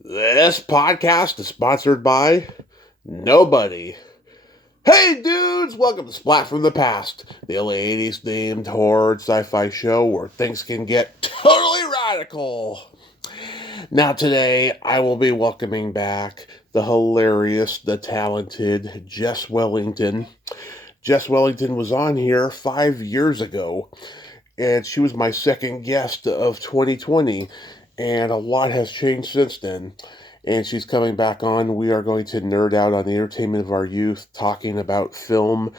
This podcast is sponsored by nobody. Hey dudes, welcome to Splat from the Past, the only 80s themed horror sci-fi show where things can get totally radical. Now today, I will be welcoming back the hilarious, the talented Jess Wellington. Jess Wellington was on here 5 years ago, and she was my second guest of 2020, and a lot has changed since then. And she's coming back on. We are going to nerd out on the entertainment of our youth, talking about film,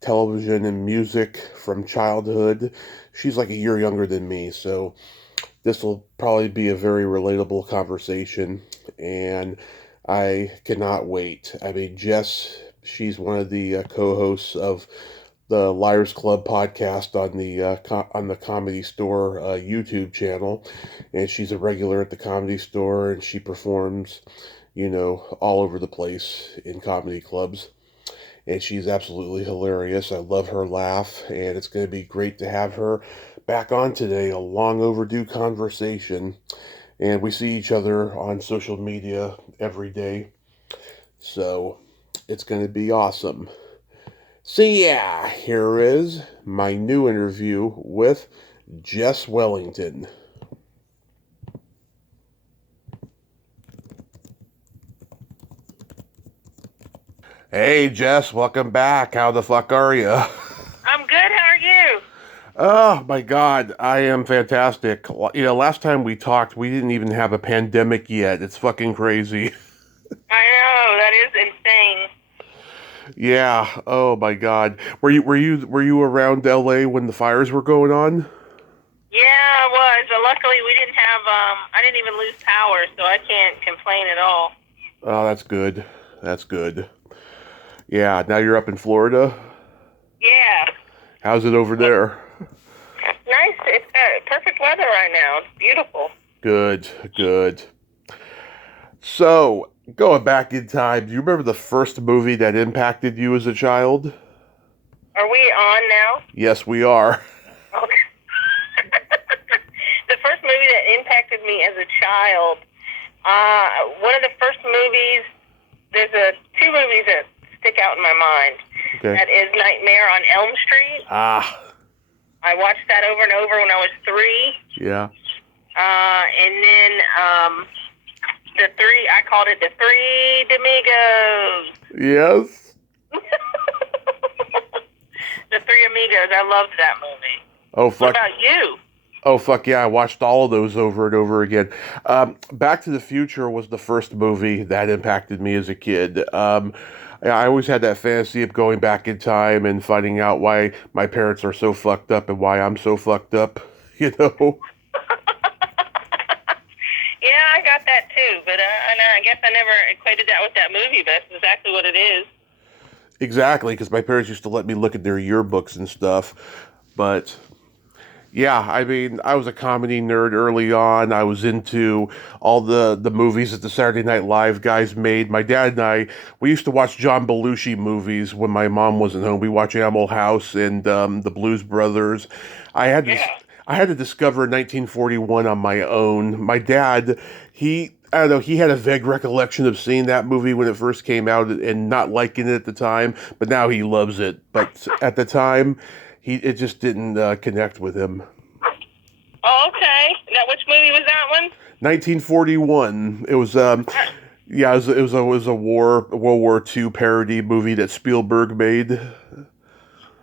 television, and music from childhood. She's like a year younger than me, so this will probably be a very relatable conversation, and I cannot wait. I mean, Jess, she's one of the co-hosts of the Liars Club podcast on the Comedy Store YouTube channel, and she's a regular at the Comedy Store, and she performs, all over the place in comedy clubs. And she's absolutely hilarious. I love her laugh, and it's going to be great to have her back on today. A long overdue conversation, and we see each other on social media every day, so it's going to be awesome. So yeah, here is my new interview with Jess Wellington. Hey Jess, welcome back. How the fuck are you? I'm good. How are you? Oh my god, I am fantastic. Last time we talked, we didn't even have a pandemic yet. It's fucking crazy. I know that is insane. Yeah. Oh my god. Were you around LA when the fires were going on? Yeah, I was. Luckily, we didn't have. I didn't even lose power, so I can't complain at all. Oh, that's good. That's good. Yeah, now you're up in Florida. Yeah, How's it over there? nice. It's perfect weather right now. It's beautiful. Good, good. So, going back in time, do you remember the first movie that impacted you as a child? Are we on now? Yes, we are. Okay. The first movie that impacted me as a child. One of the first movies. There's two movies that stick out in my mind. Okay. That is Nightmare on Elm Street. Ah, I watched that over and over when I was 3. yeah. And then I called it the Three Amigos. Yes. The Three Amigos. I loved that movie. Oh, What fuck. about you? Oh, fuck yeah. I watched all of those over and over again. Back to the Future was the first movie that impacted me as a kid. I always had that fantasy of going back in time and finding out why my parents are so fucked up and why I'm so fucked up, you know? Yeah, I got that too, but and I guess I never equated that with that movie, but that's exactly what it is. Exactly, because my parents used to let me look at their yearbooks and stuff. But yeah, I mean, I was a comedy nerd early on. I was into all the movies that the Saturday Night Live guys made. My dad and I, we used to watch John Belushi movies when my mom wasn't home. We watched Animal House and the Blues Brothers. I had to, Yeah. I had to discover 1941 on my own. My dad, I don't know, he had a vague recollection of seeing that movie when it first came out and not liking it at the time, but now he loves it. But at the time, it just didn't connect with him. Oh, okay. Now, which movie was that one? 1941. It was yeah, it was a World War II parody movie that Spielberg made.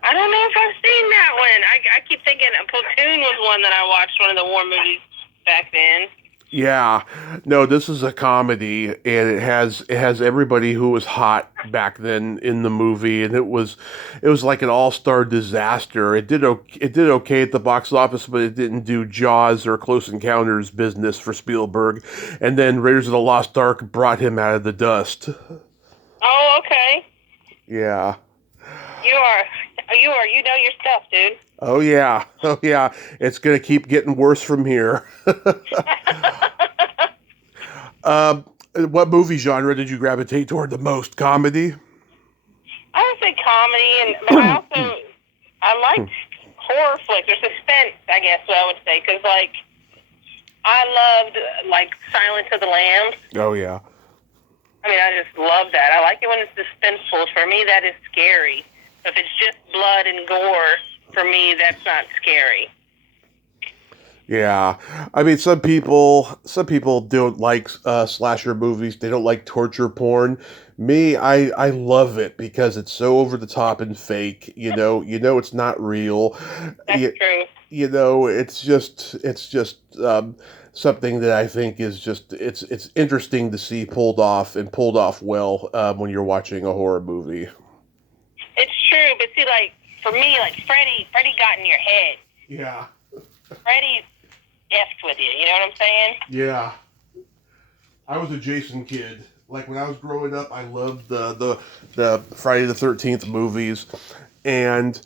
I don't know if I've seen that one. I keep thinking Platoon was one that I watched, one of the war movies back then. Yeah, no, this is a comedy, and it has everybody who was hot back then in the movie, and it was like an all-star disaster. It did okay at the box office, but it didn't do Jaws or Close Encounters business for Spielberg. And then Raiders of the Lost Ark brought him out of the dust. Oh, okay. Yeah. You know your stuff, dude. Oh yeah. Oh yeah. It's gonna keep getting worse from here. Um, what movie genre did you gravitate toward the most? Comedy? I would say comedy, but I liked horror flicks or suspense. I guess what I would say, because like I loved, like, Silence of the Lambs. Oh, yeah. I mean, I just love that. I like it when it's suspenseful. For me, that is scary. If it's just blood and gore, for me, that's not scary. Yeah, I mean, some people don't like slasher movies. They don't like torture porn. Me, I love it because it's so over the top and fake. It's not real. That's You, true. it's just something that I think is just it's interesting to see pulled off well when you're watching a horror movie. It's true, but see, like, for me, like, Freddy got in your head. Yeah. Freddy effed with you. You know what I'm saying? Yeah. I was a Jason kid. Like when I was growing up, I loved the Friday the 13th movies, and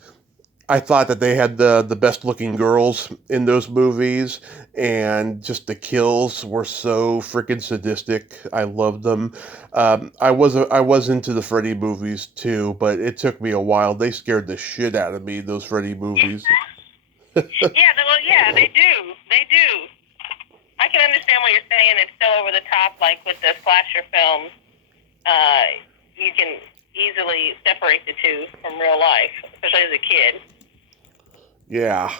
I thought that they had the best looking girls in those movies, and just the kills were so freaking sadistic. I loved them. I was into the Freddy movies too, but it took me a while. They scared the shit out of me. Those Freddy movies. Yeah, they do. They do. I can understand what you're saying. It's so over the top, like with the slasher films. You can easily separate the two from real life, especially as a kid. Yeah,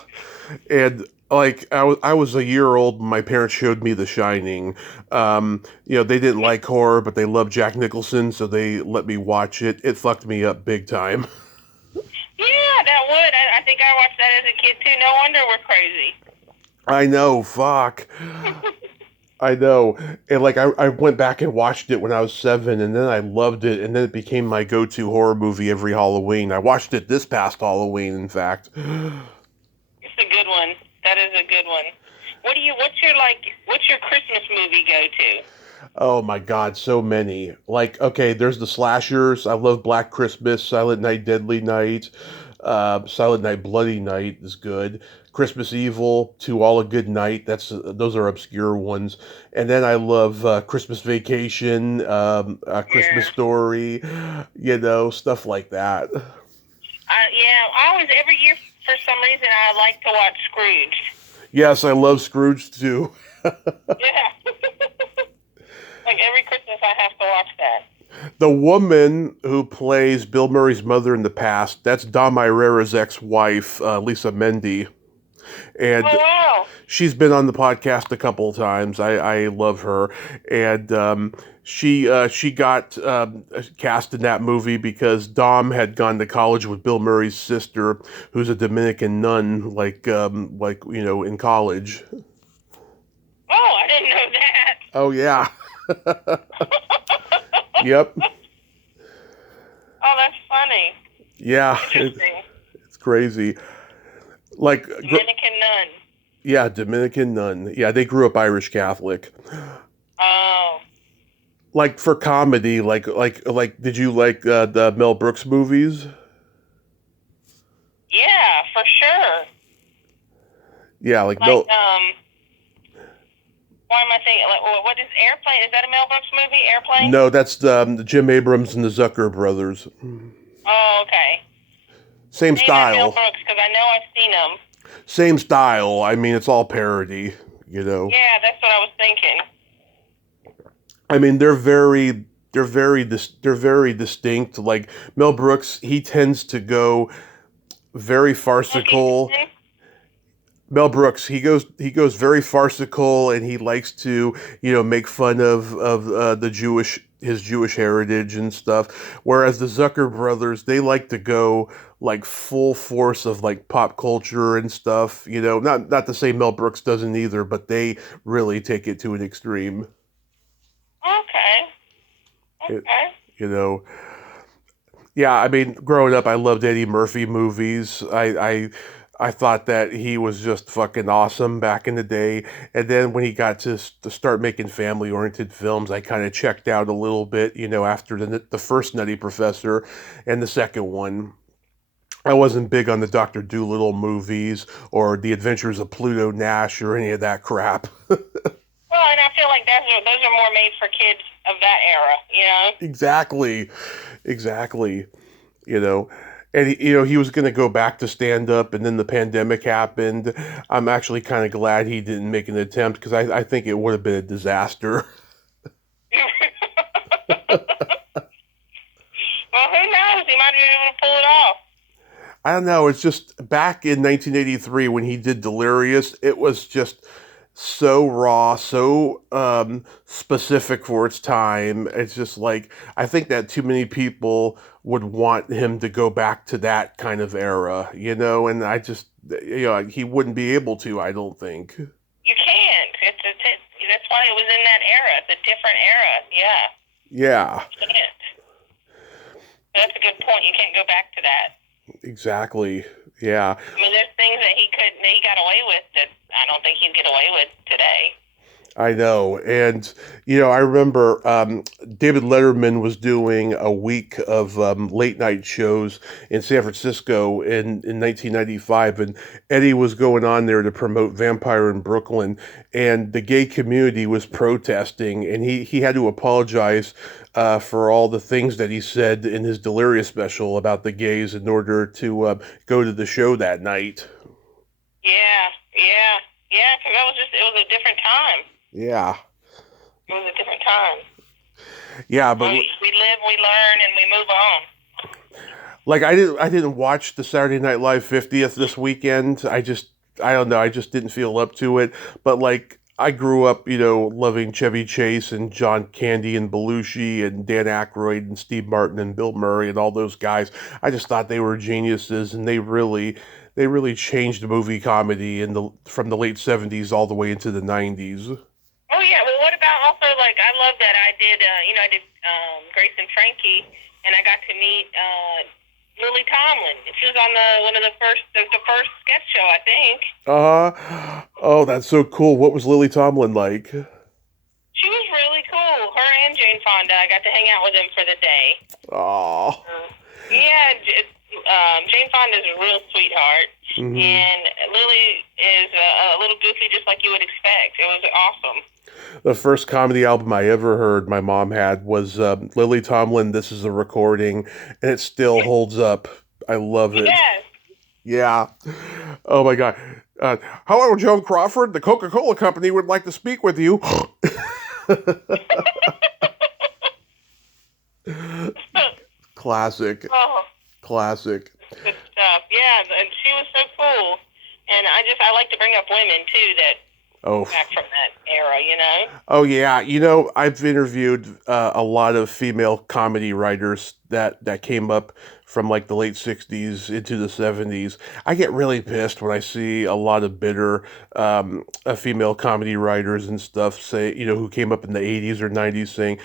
and like I was a year old when my parents showed me The Shining. They didn't like horror, but they loved Jack Nicholson, so they let me watch it. It fucked me up big time. Yeah, that would. I think I watched that as a kid too. No wonder we're crazy. I know, fuck. I know. And like I went back and watched it when I was 7, and then I loved it, and then it became my go-to horror movie every Halloween. I watched it this past Halloween, in fact. It's a good one. That is a good one. What's your Christmas movie go to? Oh my God, so many. Like, okay, there's the slashers. I love Black Christmas, Silent Night, Deadly Night, Silent Night, Bloody Night is good. Christmas Evil, To All a Good Night. Those are obscure ones. And then I love Christmas Vacation, Christmas Yeah. Story, stuff like that. I always every year for some reason I like to watch Scrooge. Yes, I love Scrooge too. Yeah. Like every Christmas I have to watch that. The woman who plays Bill Murray's mother in the past, that's Dom Irrera's ex-wife, Lisa Mendy. Oh And wow. she's been on the podcast a couple of times. I love her. And she got cast in that movie because Dom had gone to college with Bill Murray's sister, who's a Dominican nun, in college. Oh, I didn't know that. Oh, yeah. Yep. Oh, that's funny. Yeah. Interesting. It's crazy. Like, Dominican nun. yeah, Dominican nun. Yeah, they grew up Irish Catholic. Oh. Like for comedy, did you like the Mel Brooks movies? Yeah, for sure. Yeah, like Like, Mel. why am I thinking, like, what is Airplane? Is that a Mel Brooks movie, Airplane? No, that's the Jim Abrams and the Zucker brothers. Oh, okay. Same Name that Mel style. Brooks, because I know I've seen them. Same style. I mean, it's all parody. Yeah, that's what I was thinking. I mean, they're very distinct. Like Mel Brooks, he tends to go very farcical. Okay. Mel Brooks, he goes very farcical, and he likes to make fun of the his Jewish heritage and stuff. Whereas the Zucker brothers, they like to go like full force of like pop culture and stuff. Not to say Mel Brooks doesn't either, but they really take it to an extreme. Okay. It, Okay. you know, yeah. I mean, growing up, I loved Eddie Murphy movies. I thought that he was just fucking awesome back in the day. And then when he got to start making family-oriented films, I kind of checked out a little bit, after the first Nutty Professor and the second one. I wasn't big on the Dr. Dolittle movies or The Adventures of Pluto Nash or any of that crap. Well, and I feel like those are more made for kids of that era, Exactly. Exactly. And he was going to go back to stand up, and then the pandemic happened. I'm actually kind of glad he didn't make an attempt because I think it would have been a disaster. Well, who knows? He might be able to pull it off. I don't know. It's just back in 1983 when he did Delirious, it was just so raw, so specific for its time. It's just like, I think that too many people would want him to go back to that kind of era, and I just, he wouldn't be able to, I don't think. You can't. That's why it was in that era. It's a different era. Yeah. Yeah. You can't. That's a good point. You can't go back to that. Exactly. Yeah. I mean, there's things that he got away with that I don't think he'd get away with today. I know. And, I remember David Letterman was doing a week of late night shows in San Francisco in 1995. And Eddie was going on there to promote Vampire in Brooklyn. And the gay community was protesting. And he had to apologize for all the things that he said in his Delirious special about the gays in order to go to the show that night. Yeah. Because it was a different time. Yeah. It was a different time. Yeah, but we live, we learn, and we move on. Like I didn't watch the Saturday Night Live 50th this weekend. I don't know, I just didn't feel up to it. But like I grew up, loving Chevy Chase and John Candy and Belushi and Dan Aykroyd and Steve Martin and Bill Murray and all those guys. I just thought they were geniuses, and they really changed the movie comedy from the late 70s all the way into the 90s. Oh yeah, well, what about also, like, I love that I did Grace and Frankie, and I got to meet Lily Tomlin. She was on the first sketch show, I think. Oh, that's so cool. What was Lily Tomlin like? She was really cool. Her and Jane Fonda. I got to hang out with them for the day. Oh. Yeah, Jane Fonda's a real sweetheart, and Lily is a little goofy, just like you would expect. It was awesome. The first comedy album I ever heard my mom had was Lily Tomlin, This Is a Recording, and it still holds up. I love it. Yes. Yeah. Oh, my God. Hello, Joan Crawford. The Coca-Cola Company would like to speak with you. Classic. Oh. Classic. Good stuff. Yeah, and she was so cool. And I like to bring up women, too, that back from that era, Oh, yeah. I've interviewed a lot of female comedy writers that came up from like the late 60s into the 70s. I get really pissed when I see a lot of bitter female comedy writers and stuff say, who came up in the 80s or 90s saying,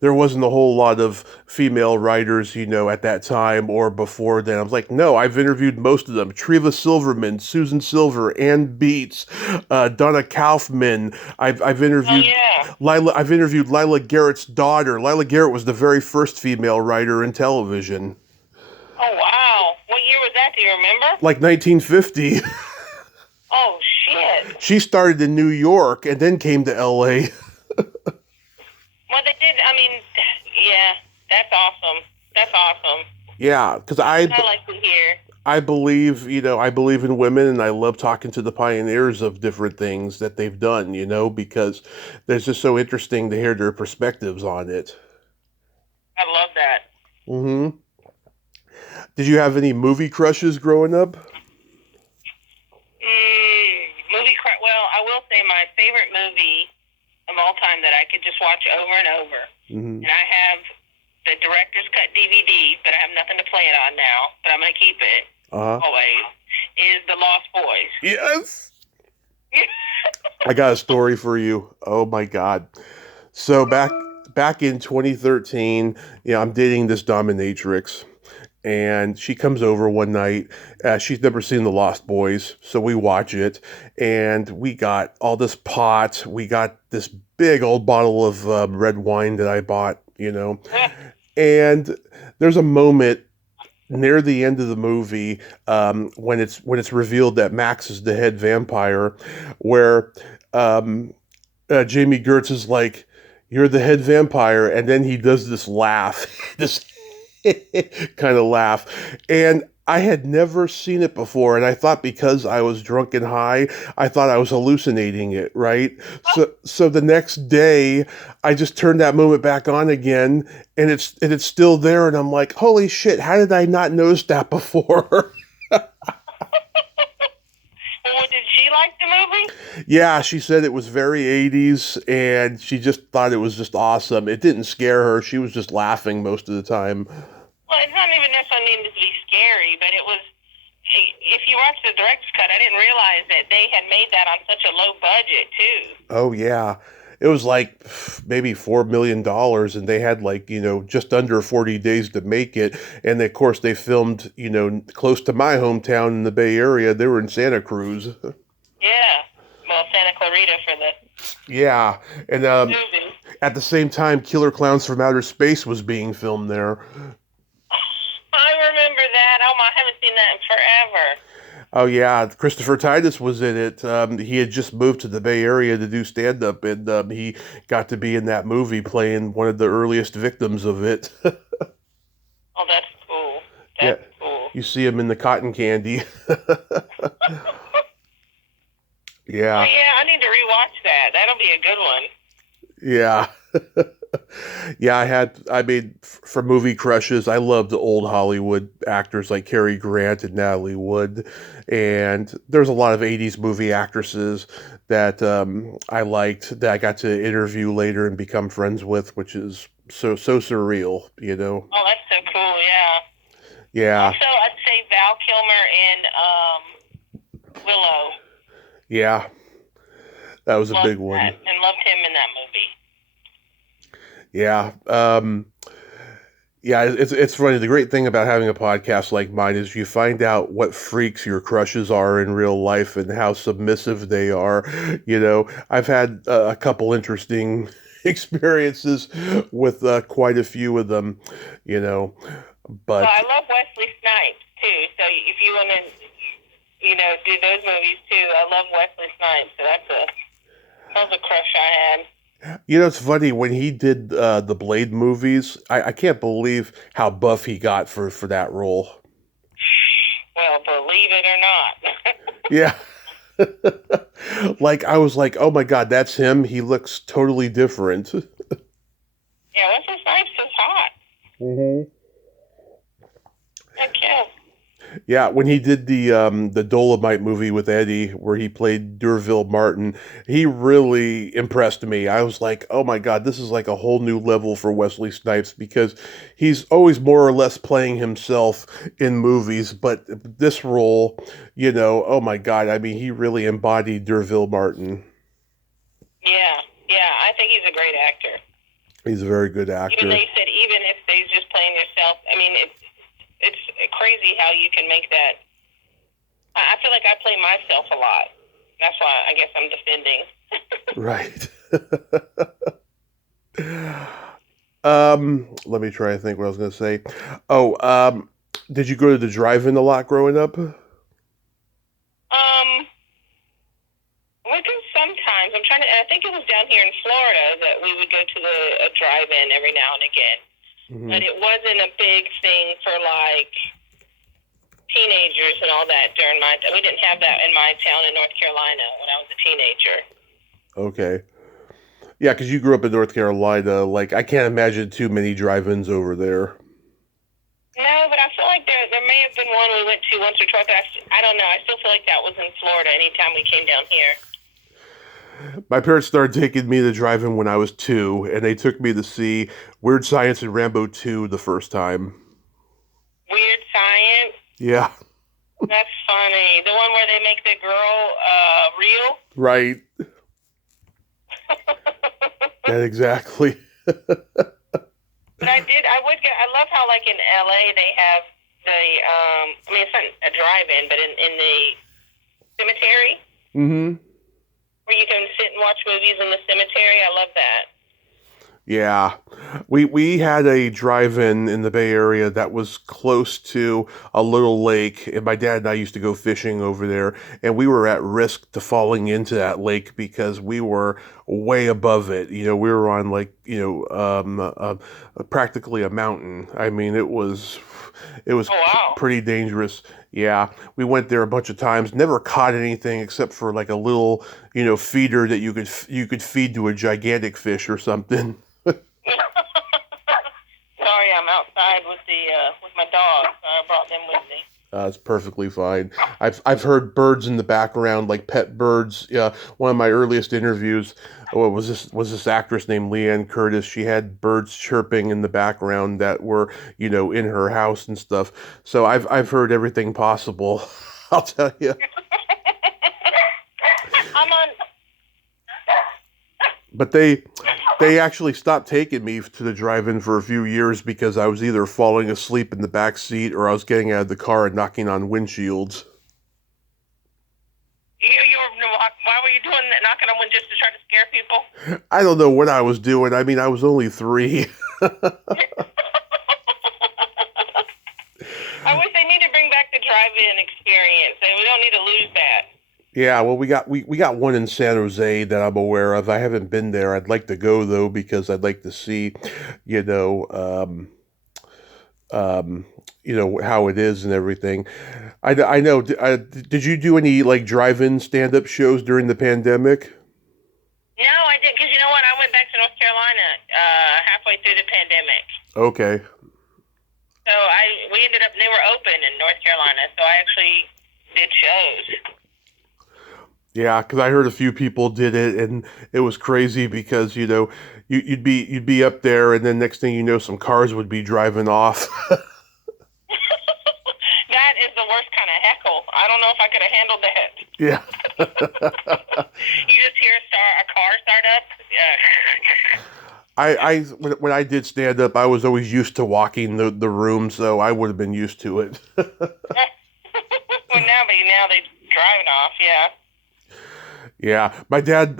there wasn't a whole lot of female writers, at that time or before then. I was like, no, I've interviewed most of them. Treva Silverman, Susan Silver, Ann Beats, Donna Kaufman. I've interviewed I've interviewed Lila Garrett's daughter. Lila Garrett was the very first female writer in television. Oh, wow. What year was that? Do you remember? Like 1950. Oh, shit. She started in New York and then came to L.A. Well, they did. I mean, yeah, that's awesome. That's awesome. Yeah, because I like to hear. I believe in women, and I love talking to the pioneers of different things that they've done, because it's just so interesting to hear their perspectives on it. I love that. Mm-hmm. Did you have any movie crushes growing up? Well, I will say my favorite movie of all time that I could just watch over and over, and I have the director's cut DVD, but I have nothing to play it on now, but I'm going to keep it always, is The Lost Boys. Yes! I got a story for you. Oh, my God. So back in 2013, I'm dating this dominatrix. And she comes over one night. She's never seen The Lost Boys, so we watch it. And we got all this pot. We got this big old bottle of red wine that I bought, And there's a moment near the end of the movie when it's revealed that Max is the head vampire, where Jamie Gertz is like, "You're the head vampire," and then he does this laugh. kind of laugh. And I had never seen it before, and I thought because I was drunk and high, I thought I was hallucinating it, right? So the next day, I just turned that moment back on again, and it's still there, and I'm like, holy shit, how did I not notice that before? Well, did she like the movie? Yeah, she said it was very 80s, and she just thought it was just awesome. It didn't scare her. She was just laughing most of the time. Well, it's not even necessarily needed to be scary, but it was. If you watch the director's cut, I didn't realize that they had made that on such a low budget too. Oh yeah. It was like maybe $4 million, and they had like, just under 40 days to make it. And of course they filmed, close to my hometown in the Bay Area. They were in Santa Cruz. Yeah. Well, Santa Clarita for the Yeah. And movie. at the same time, Killer Clowns from Outer Space was being filmed there. I remember that. Oh my, I haven't seen that in forever. Oh yeah, Christopher Titus was in it. He had just moved to the Bay Area to do stand-up, and he got to be in that movie playing one of the earliest victims of it. Oh, that's cool. Yeah, That's cool. you see him in the cotton candy. Oh Yeah, yeah, I need to rewatch that. That'll be a good one. yeah. Yeah, I mean, for movie crushes, I loved the old Hollywood actors like Cary Grant and Natalie Wood. And there's a lot of 80s movie actresses that I liked that I got to interview later and become friends with, which is so surreal, you know? Oh, that's so cool. Yeah. Yeah, Also, I'd say Val Kilmer in Willow. yeah, that was a Loved big one. that and loved him in that movie. Yeah. Yeah, it's funny. The great thing about having a podcast like mine is you find out what freaks your crushes are in real life and how submissive they are. I've had a couple interesting experiences with quite a few of them, you know, Well, but I love Wesley Snipes too. So if you want to, do those movies too, I love Wesley Snipes. So that was a crush I had. it's funny when he did the Blade movies. I can't believe how buff he got for that role. Well, believe it or not. Yeah. Like I was like, oh my God, that's him. He looks totally different. Yeah, Wesley Snipes is hot. Hmm. Heck yeah. Yeah, when he did the Dolomite movie with Eddie, where he played D'Urville Martin, he really impressed me. I was like, oh my God, this is like a whole new level for Wesley Snipes because he's always more or less playing himself in movies, but this role, oh my God, I mean, he really embodied D'Urville Martin. Yeah, yeah. I think he's a great actor. He's a very good Even actor. they said even if they're just playing yourself, I mean, it's crazy how you can make that. I feel like I play myself a lot. That's why I guess I'm defending. Right. Let me try to think what I was going to say. Oh, did you go to the drive-in a lot growing up? We do sometimes. I'm trying to. I think it was down here in Florida that we would go to a drive-in every now and again. Hmm. But it wasn't a big thing for like teenagers and all that during my. We didn't have that in my town in North Carolina when I was a teenager. Okay. Yeah, because you grew up in North Carolina. Like, I can't imagine too many drive-ins over there. No, but I feel like there may have been one we went to once or twice. But I don't know. I still feel like that was in Florida anytime we came down here. My parents started taking me to drive-in when I was 2, and they took me to see Weird Science and Rambo 2 the first time. Weird Science. Yeah, That's funny. The one where they make the girl real. right. That exactly. But I love how like in LA they have I mean it's not a drive-in, but in the cemetery Mm-hmm. where you can sit and watch movies in the cemetery. I love that. Yeah. We had a drive-in in the Bay Area that was close to a little lake, and my dad and I used to go fishing over there, and we were at risk to falling into that lake because we were way above it. You know, we were on like, practically a mountain. I mean, it was Oh wow. pretty dangerous. Yeah, we went there a bunch of times. Never caught anything except for like a little, feeder that you could feed to a gigantic fish or something. Sorry, I'm outside with my dog, so I brought them with me. It's perfectly fine. I've heard birds in the background, like pet birds. One of my earliest interviews, was this actress named Leanne Curtis. She had birds chirping in the background that were, in her house and stuff. So I've heard everything possible. I'll tell you. I'm on. But they actually stopped taking me to the drive-in for a few years because I was either falling asleep in the back seat or I was getting out of the car and knocking on windshields. You were. Why were you doing that? Knocking on one just to try to scare people? I don't know what I was doing. I mean, I was only 3. I wish they need to bring back the drive-in experience, and we don't need to lose that. Yeah, well, we got one in San Jose that I'm aware of. I haven't been there. I'd like to go though because I'd like to see, you know, how it is and everything. I know. Did you do any like drive-in stand-up shows during the pandemic? No, I didn't, because you know what? I went back to North Carolina halfway through the pandemic. Okay. So we ended up, they were open in North Carolina, so I actually did shows. Yeah, because I heard a few people did it, and it was crazy because you'd be up there, and then next thing you know, some cars would be driving off. That is the worst kind of heckle. I don't know if I could have handled that. Yeah. You just hear a car start up. When I did stand up, I was always used to walking the room, so I would have been used to it. Well, now they driving off. Yeah. Yeah, my dad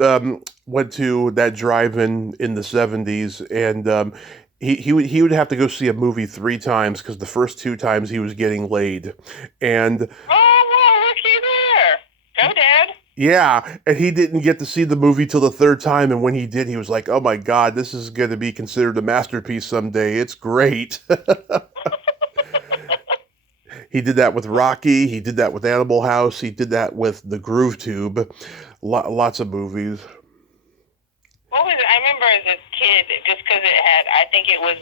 went to that drive-in in the '70s, and he would have to go see a movie 3 times because the first 2 times he was getting laid, and Oh, well, looky there. Go, Dad. yeah, and he didn't get to see the movie till the 3rd time, and when he did, he was like, "Oh my God, this is going to be considered a masterpiece someday. It's great." He did that with Rocky. He did that with Animal House. He did that with The Groove Tube. Lots of movies. What was it? I remember as a kid, just because I think it was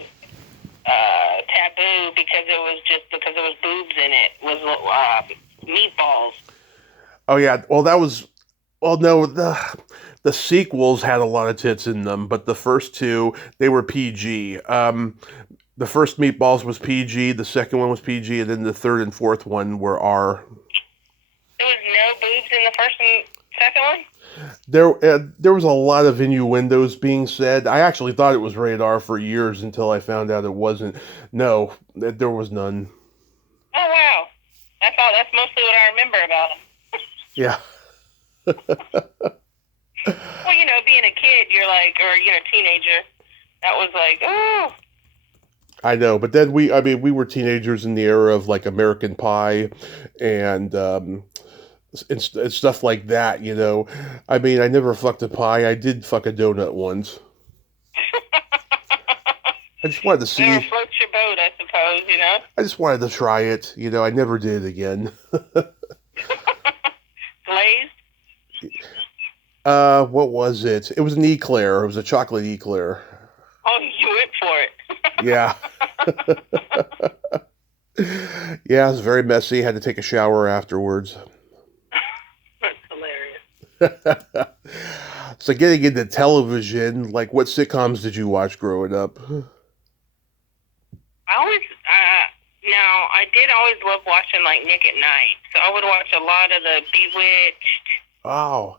taboo because there was boobs in it, was meatballs. Oh yeah. Well, no, the sequels had a lot of tits in them, but the first 2 they were PG. The first Meatballs was PG, the second one was PG, and then the third and fourth one were R. There was no boobs in the first and second one? There was a lot of innuendos being said. I actually thought it was rated R for years until I found out it wasn't. No, there was none. Oh, wow. That's all. That's mostly what I remember about them. Yeah. Well, being a kid, you're like, or, teenager, that was like, oh. I know, but then we were teenagers in the era of like American Pie and stuff like that, I mean, I never fucked a pie. I did fuck a donut once. I just wanted to see. Never floats your boat, I suppose, I just wanted to try it. I never did it again. Glazed? What was it? It was an eclair. It was a chocolate eclair. Oh, you went for it. Yeah. Yeah, it was very messy. Had to take a shower afterwards. That's hilarious. So getting into television, like what sitcoms did you watch growing up? I did always love watching like Nick at Night. So I would watch a lot of the Bewitched. Oh.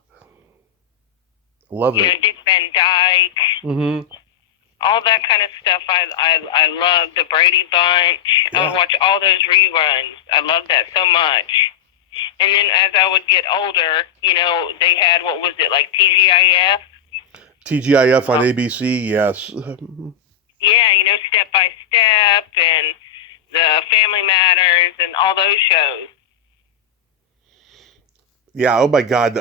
Love it. Dick Van Dyke. Mm-hmm. All that kind of stuff. I love the Brady Bunch. Yeah. I would watch all those reruns. I love that so much. And then as I would get older, they had, what was it, like TGIF? TGIF on ABC, yes. Yeah, Step by Step and the Family Matters and all those shows. Yeah, oh my God,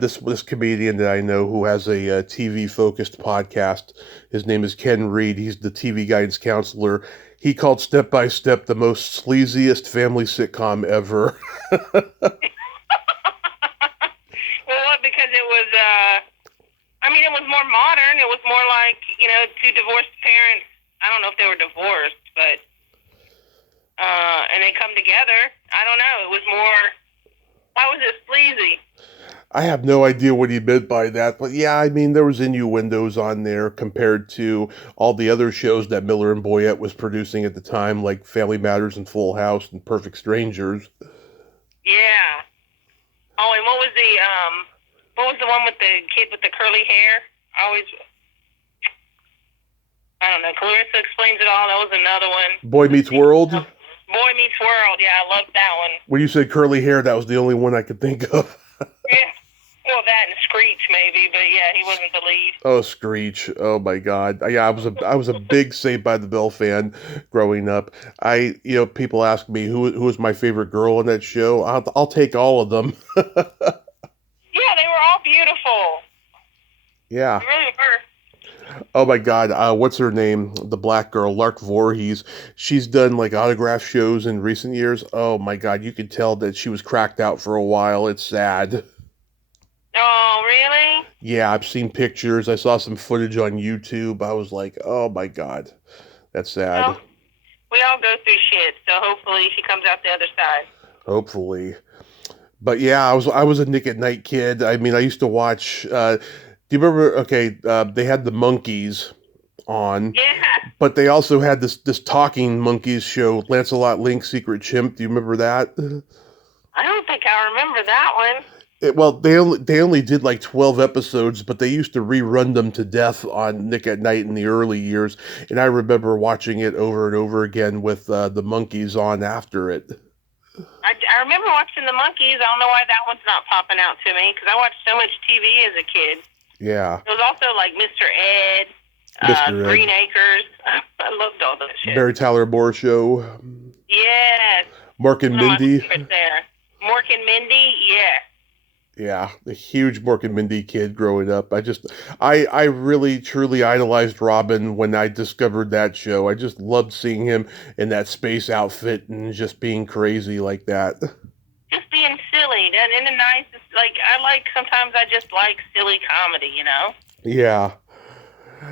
this comedian that I know who has a, TV focused podcast. His name is Ken Reed. He's the TV guidance counselor. He called Step by Step the most sleaziest family sitcom ever. Well, what? Because it was, I mean, it was more modern. It was more like, two divorced parents. I don't know if they were divorced, but, and they come together. I don't know. It was more, why was it sleazy? I have no idea what he meant by that, but yeah, I mean, there was innuendos on there compared to all the other shows that Miller and Boyette was producing at the time, like Family Matters and Full House and Perfect Strangers. Yeah. Oh, and what was the one with the kid with the curly hair? I don't know. Clarissa Explains It All. That was another one. Boy Meets World. Boy Meets World. Yeah, I loved that one. When you said curly hair, that was the only one I could think of. Yeah. Well, that and Screech maybe, but yeah, he wasn't the lead. Oh, Screech! Oh my God! Yeah, I was a big Saved by the Bell fan growing up. People ask me who was my favorite girl in that show. I'll take all of them. Yeah, they were all beautiful. Yeah. They really were. Oh my God! What's her name? The black girl, Lark Voorhees. She's done like autograph shows in recent years. Oh my God! You could tell that she was cracked out for a while. It's sad. Oh, really? Yeah, I've seen pictures. I saw some footage on YouTube. I was like, oh my God, that's sad. Well, we all go through shit, so hopefully she comes out the other side. Hopefully. But yeah, I was a Nick at Night kid. I mean, I used to watch. Do you remember? Okay, they had the monkeys on, Yeah. but they also had this talking monkeys show, Lancelot Link's Secret Chimp. Do you remember that? I don't think I remember that one. Well, they only did like 12 episodes, but they used to rerun them to death on Nick at Night in the early years, and I remember watching it over and over again with the monkeys on after it. I remember watching the monkeys. I don't know why that one's not popping out to me because I watched so much TV as a kid. Yeah. There was also like Mr. Ed, Mr. Ed. Green Acres. I loved all that shit. Mary Tyler Moore Show. Yes. Mork and Mindy. There. Mork and Mindy, yeah. Yeah, a huge Mork and Mindy kid growing up. I really truly idolized Robin when I discovered that show. I just loved seeing him in that space outfit and just being crazy like that. Just being silly. And in a nice, sometimes I just like silly comedy, Yeah.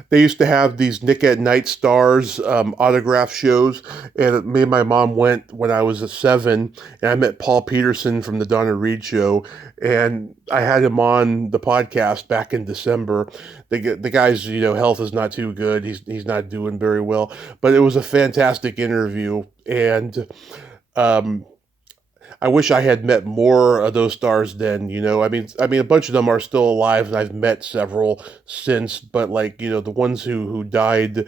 They used to have these Nick at Night Stars autograph shows, and me and my mom went when I was 7, and I met Paul Peterson from the Donna Reed Show, and I had him on the podcast back in December. The guy's health is not too good. He's not doing very well, but it was a fantastic interview, and I wish I had met more of those stars then, I mean, a bunch of them are still alive, and I've met several since, but like, the ones who died,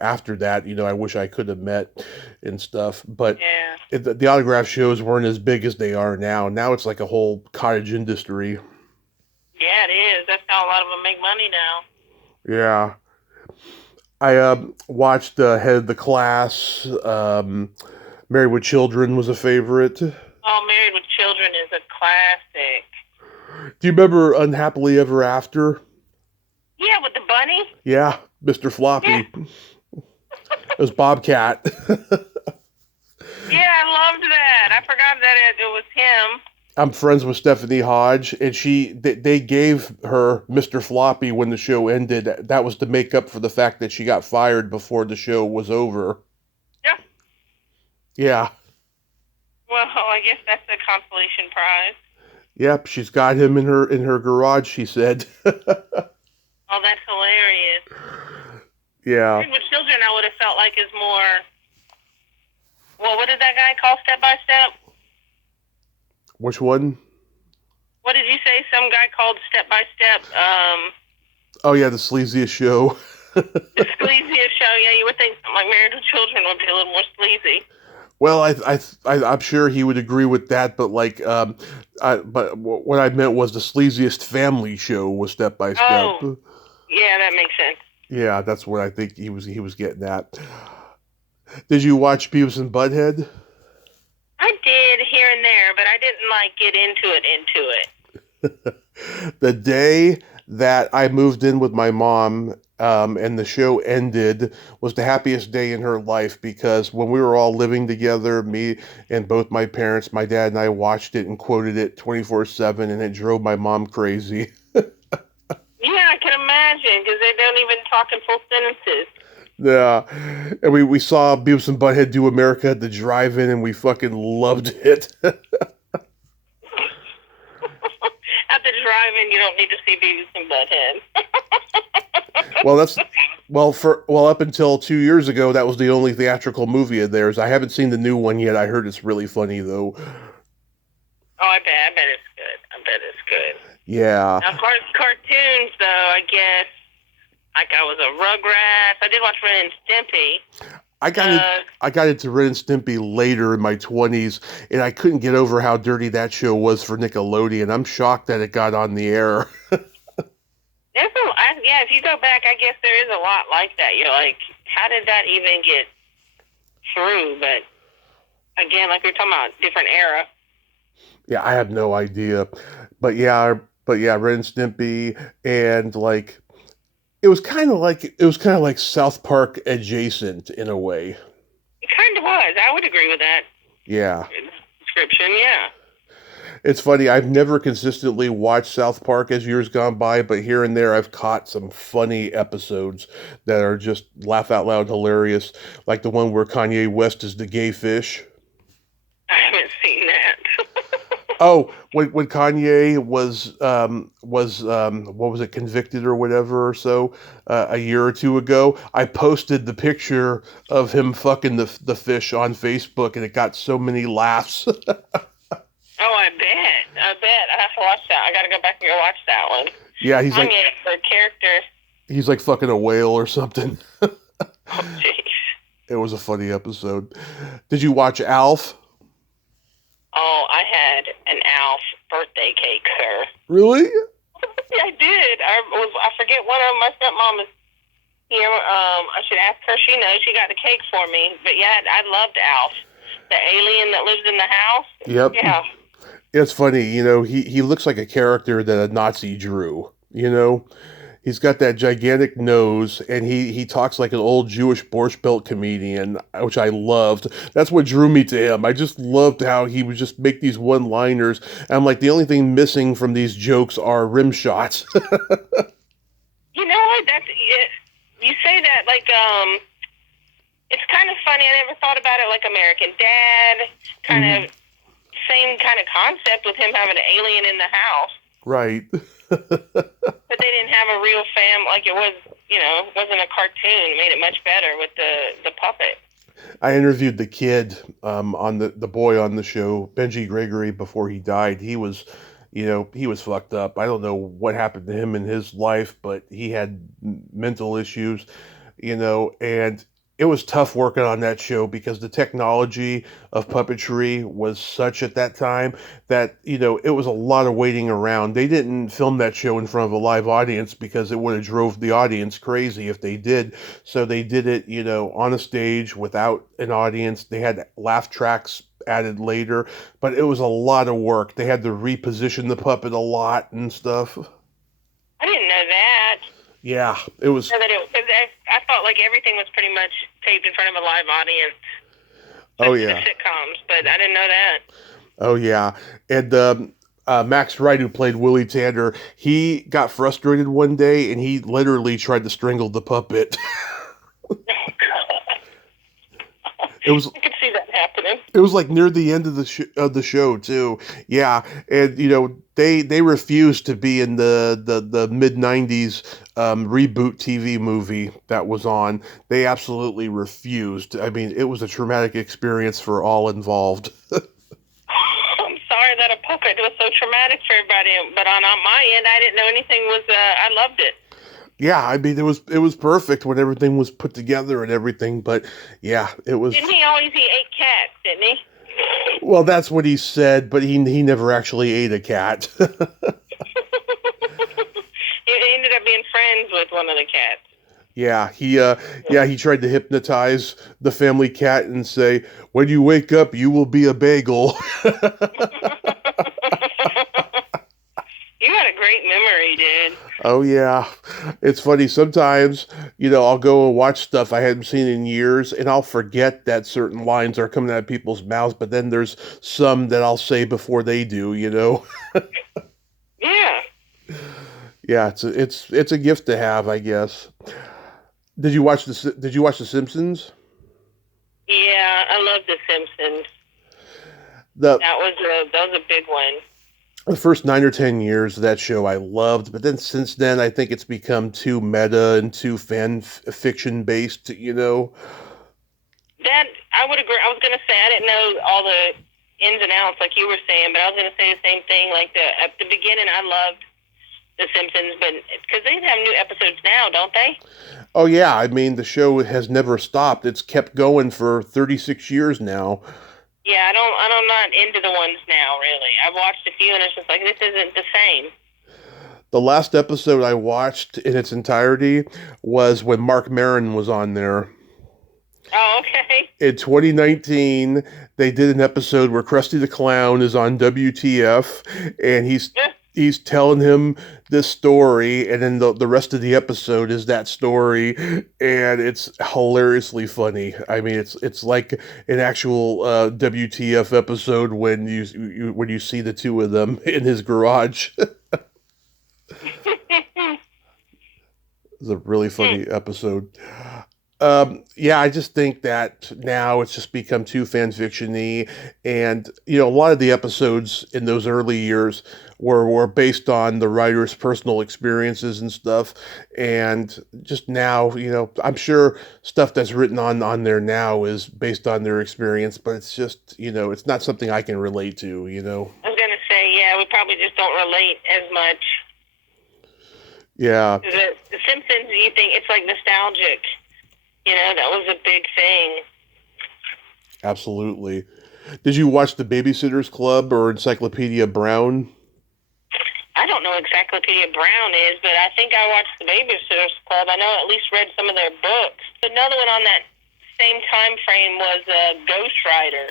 after that, I wish I could have met and stuff. But yeah. the autograph shows weren't as big as they are now. Now it's like a whole cottage industry. Yeah, it is. That's how a lot of them make money now. Yeah. I watched Head of the Class. Married with Children was a favorite. Oh, Married with Children is a classic. Do you remember Unhappily Ever After? Yeah, with the bunny? Yeah, Mr. Floppy. Yeah. It was Bobcat. Yeah, I loved that. I forgot that it was him. I'm friends with Stephanie Hodge, and they gave her Mr. Floppy when the show ended. That was to make up for the fact that she got fired before the show was over. Yeah. Yeah. Well, I guess that's a consolation prize. Yep, she's got him in her garage, she said. Oh, that's hilarious. Yeah. With Children, I would have felt like is more. Well, what did that guy call Step by Step? Which one? What did you say? Some guy called Step by Step. Oh yeah, the sleaziest show. The sleaziest show. Yeah, you would think something like Married with Children would be a little more sleazy. Well, I'm sure he would agree with that, but but what I meant was the sleaziest family show was Step by Step. Oh, yeah, that makes sense. Yeah, that's what I think he was getting at. Did you watch Beavis and Butthead? I did here and there, but I didn't like get into it. The day that I moved in with my mom, and the show ended was the happiest day in her life because when we were all living together, me and both my parents, my dad and I watched it and quoted it 24/7, and it drove my mom crazy. Yeah, I can imagine, because they don't even talk in full sentences. Yeah, and we saw Beavis and Butthead do America at the drive-in, and we fucking loved it. At the drive-in, you don't need to see Beavis and Butthead. Well, up until 2 years ago, that was the only theatrical movie of theirs. I haven't seen the new one yet. I heard it's really funny though. Oh, I bet it's good. Yeah. Now, cartoons, though, I guess, like I was a Rugrats. I did watch Ren and Stimpy. I got into Ren and Stimpy later in my 20s, and I couldn't get over how dirty that show was for Nickelodeon. I'm shocked that it got on the air. If you go back, I guess there is a lot like that. You're like, how did that even get through? But again, like we're talking about, different era. Yeah, I have no idea. But yeah, Ren and Stimpy, and like it was kind of like South Park adjacent in a way. It kind of was. I would agree with that. Yeah. Description, yeah. It's funny, I've never consistently watched South Park as years gone by, but here and there I've caught some funny episodes that are just laugh out loud hilarious, like the one where Kanye West is the gay fish. I haven't seen that. Oh, when Kanye was what was it, convicted or whatever or so, a year or two ago, I posted the picture of him fucking the fish on Facebook, and it got so many laughs. Oh, I bet. I have to watch that. I got to go back and go watch that one. Yeah, he's like for character. He's like fucking a whale or something. Oh, jeez. It was a funny episode. Did you watch Alf? Oh, I had an Alf birthday cake, sir. Really? Yeah, I did. I forget one of my stepmom is here. I should ask her. She knows. She got the cake for me. But yeah, I loved Alf, the alien that lives in the house. Yep. Yeah. It's funny, he looks like a character that a Nazi drew, He's got that gigantic nose, and he talks like an old Jewish Borscht Belt comedian, which I loved. That's what drew me to him. I just loved how he would just make these one-liners. And I'm like, the only thing missing from these jokes are rim shots. You know what? That's it. You say that like it's kind of funny. I never thought about it like American Dad, kind of same kind of concept with him having an alien in the house. Right. But they didn't have a real like it was, it wasn't a cartoon. It made it much better with the puppet. I interviewed the kid, on the boy on the show, Benji Gregory, before he died. He was, he was fucked up. I don't know what happened to him in his life, but he had mental issues, and it was tough working on that show because the technology of puppetry was such at that time that, it was a lot of waiting around. They didn't film that show in front of a live audience because it would have drove the audience crazy if they did. So they did it, on a stage without an audience. They had laugh tracks added later, but it was a lot of work. They had to reposition the puppet a lot and stuff. I didn't know that. Yeah, it was. I thought like everything was pretty much taped in front of a live audience. Oh yeah. The sitcoms, but I didn't know that. Oh yeah, and Max Wright, who played Willie Tanner, he got frustrated one day and he literally tried to strangle the puppet. Oh God. It was. I could see that happening. It was like near the end of the show too. Yeah, and they refused to be in the mid-90s reboot TV movie that was on. They absolutely refused. I mean, it was a traumatic experience for all involved. I'm sorry that a puppet was so traumatic for everybody, but on my end, I didn't know anything was. I loved it. Yeah, I mean, it was perfect when everything was put together and everything, but yeah, it was. Didn't he always eat 8 cats, didn't he? Well, that's what he said, but he never actually ate a cat. He ended up being friends with one of the cats. He tried to hypnotize the family cat and say, "When you wake up, you will be a bagel." You got a great memory, dude. Oh yeah. It's funny sometimes, I'll go and watch stuff I hadn't seen in years and I'll forget that certain lines are coming out of people's mouths, but then there's some that I'll say before they do. Yeah. Yeah, it's a gift to have, I guess. Did you watch the Simpsons? Yeah, I love The Simpsons. The That was a big one. the first 9 or 10 years of that show I loved, but then since then I think it's become too meta and too fiction based. That I would agree. I was gonna say I didn't know all the ins and outs like you were saying, but I was gonna say the same thing. Like at the beginning, I loved The Simpsons, but because they have new episodes now, don't they? Oh yeah, I mean the show has never stopped. It's kept going for 36 years now. Yeah, I'm not into the ones now. Really, I've watched a few, and it's just like this isn't the same. The last episode I watched in its entirety was when Mark Maron was on there. Oh, okay. In 2019, they did an episode where Krusty the Clown is on WTF, and he's telling him this story, and then the rest of the episode is that story, and it's hilariously funny. I mean, it's like an actual WTF episode when you see the two of them in his garage. It's a really funny episode. Yeah, I just think that now it's just become too fan fiction-y, and a lot of the episodes in those early years were based on the writer's personal experiences and stuff, and just now, I'm sure stuff that's written on there now is based on their experience, but it's just, it's not something I can relate to. I was gonna say, yeah, we probably just don't relate as much. Yeah, The Simpsons, you think it's like nostalgic. That was a big thing. absolutely. Did you watch the Babysitter's Club or Encyclopedia Brown? I don't know Encyclopedia Brown is, but I think I watched the Babysitters Club. I know I at least read some of their books. Another one on that same time frame was Ghost Rider.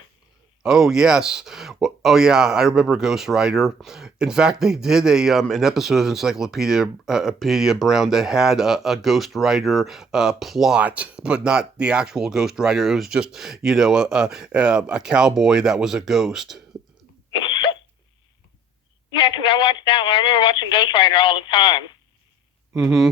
Oh yes. Well, oh yeah, I remember Ghost Rider. In fact, they did an episode of Encyclopedia Brown that had a Ghost Rider plot, but not the actual Ghost Rider. It was just a cowboy that was a ghost. Yeah, because I watched that one. I remember watching Ghost Rider all the time. Mm-hmm.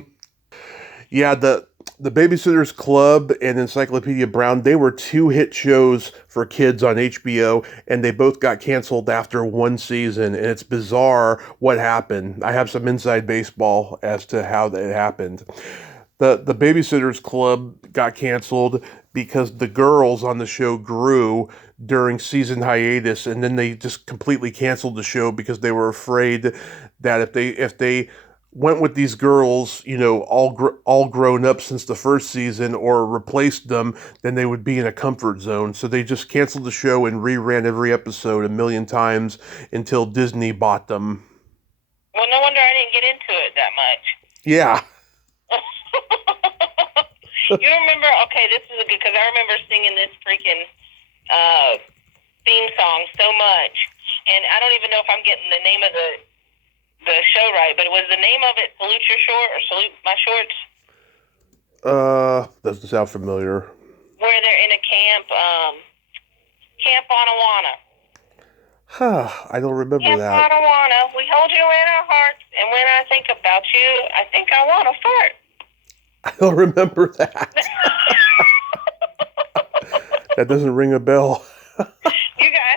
Yeah, the Babysitter's Club and Encyclopedia Brown, they were two hit shows for kids on HBO, and they both got canceled after one season, and it's bizarre what happened. I have some inside baseball as to how that happened. The Babysitter's Club got canceled because the girls on the show grew during season hiatus, and then they just completely canceled the show because they were afraid that if they went with these girls, all grown up since the first season, or replaced them, then they would be in a comfort zone. So they just canceled the show and reran every episode a million times until Disney bought them. Well, no wonder I didn't get into it that much. Yeah. You remember? Okay, this is a good because I remember singing this freaking theme song so much, and I don't even know if I'm getting the name of the show right, but it was the name of it Salute Your Short or Salute My Shorts? Doesn't sound familiar. Where they're in a camp, Camp Onawana. Huh, I don't remember Camp that. Onawana, we hold you in our hearts, and when I think about you, I think I want to fart. I don't remember that. That doesn't ring a bell. I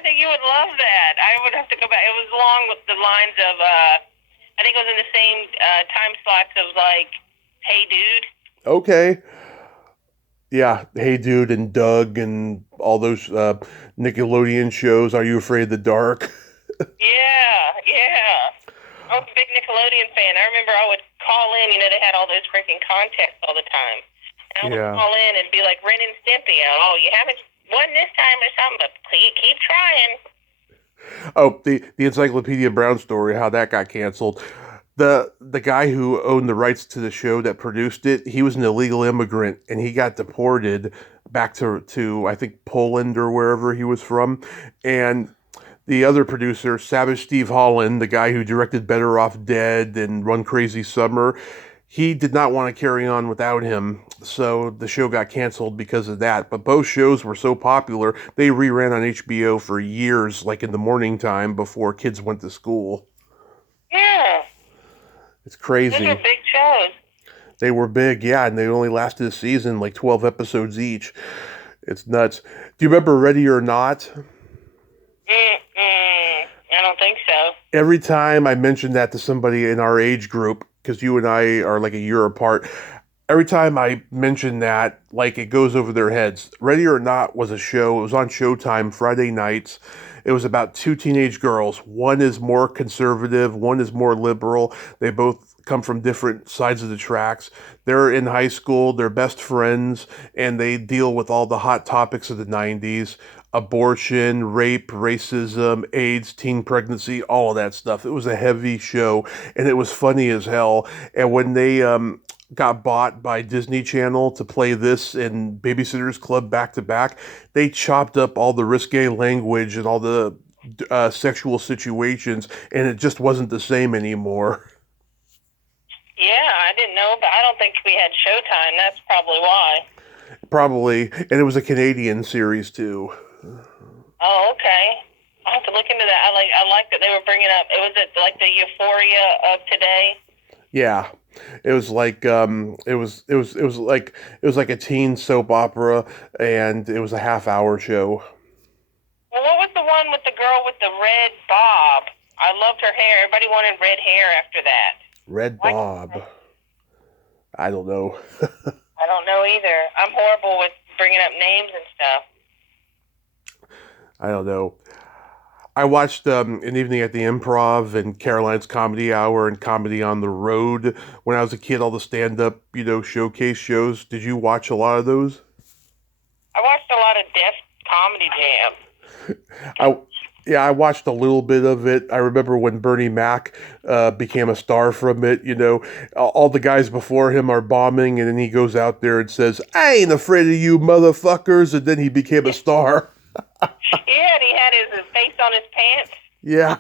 think you would love that. I would have to go back. It was along with the lines of, I think it was in the same time slots of like, Hey Dude. Okay. Yeah, Hey Dude and Doug and all those Nickelodeon shows. Are You Afraid of the Dark? Yeah. I was a big Nickelodeon fan. I remember I would call in, they had all those freaking contests all the time. And I would call in and be like, Ren and Stimpy, oh, you haven't won this time or something, but keep trying. Oh, the Encyclopedia Brown story, how that got canceled. The guy who owned the rights to the show that produced it, he was an illegal immigrant and he got deported back to I think Poland or wherever he was from. And the other producer, Savage Steve Holland, the guy who directed Better Off Dead and Run Crazy Summer, he did not want to carry on without him, so the show got canceled because of that. But both shows were so popular, they reran on HBO for years, like in the morning time before kids went to school. Yeah. It's crazy. Those are big shows. They were big, yeah, and they only lasted a season, like 12 episodes each. It's nuts. Do you remember Ready or Not? I don't think so. Every time I mention that to somebody in our age group, because you and I are like a year apart, every time I mention that, like it goes over their heads. Ready or Not was a show. It was on Showtime Friday nights. It was about two teenage girls. One is more conservative, one is more liberal. They both come from different sides of the tracks. They're in high school, they're best friends, and they deal with all the hot topics of the 90s. Abortion, rape, racism, AIDS, teen pregnancy, all of that stuff. It was a heavy show, and it was funny as hell. And when they got bought by Disney Channel to play this and Babysitter's Club back to back, they chopped up all the risque language and all the sexual situations, and it just wasn't the same anymore. Yeah, I didn't know, but I don't think we had Showtime. That's probably why. Probably, and it was a Canadian series too. Oh, okay. I'll have to look into that. I like that they were bringing up. It was like the Euphoria of today. Yeah, it was like it was like a teen soap opera, and it was a half-hour show. Well, what was the one with the girl with the red bob? I loved her hair. Everybody wanted red hair after that. Red Bob. I don't know. I don't know either. I'm horrible with bringing up names and stuff. I don't know. I watched An Evening at the Improv and Caroline's Comedy Hour and Comedy on the Road when I was a kid, all the stand-up, showcase shows. Did you watch a lot of those? I watched a lot of Def Comedy Jam. I watched a little bit of it. I remember when Bernie Mac became a star from it. All the guys before him are bombing, and then he goes out there and says, "I ain't afraid of you motherfuckers," and then he became a star. Yeah, and he had his face on his pants. Yeah.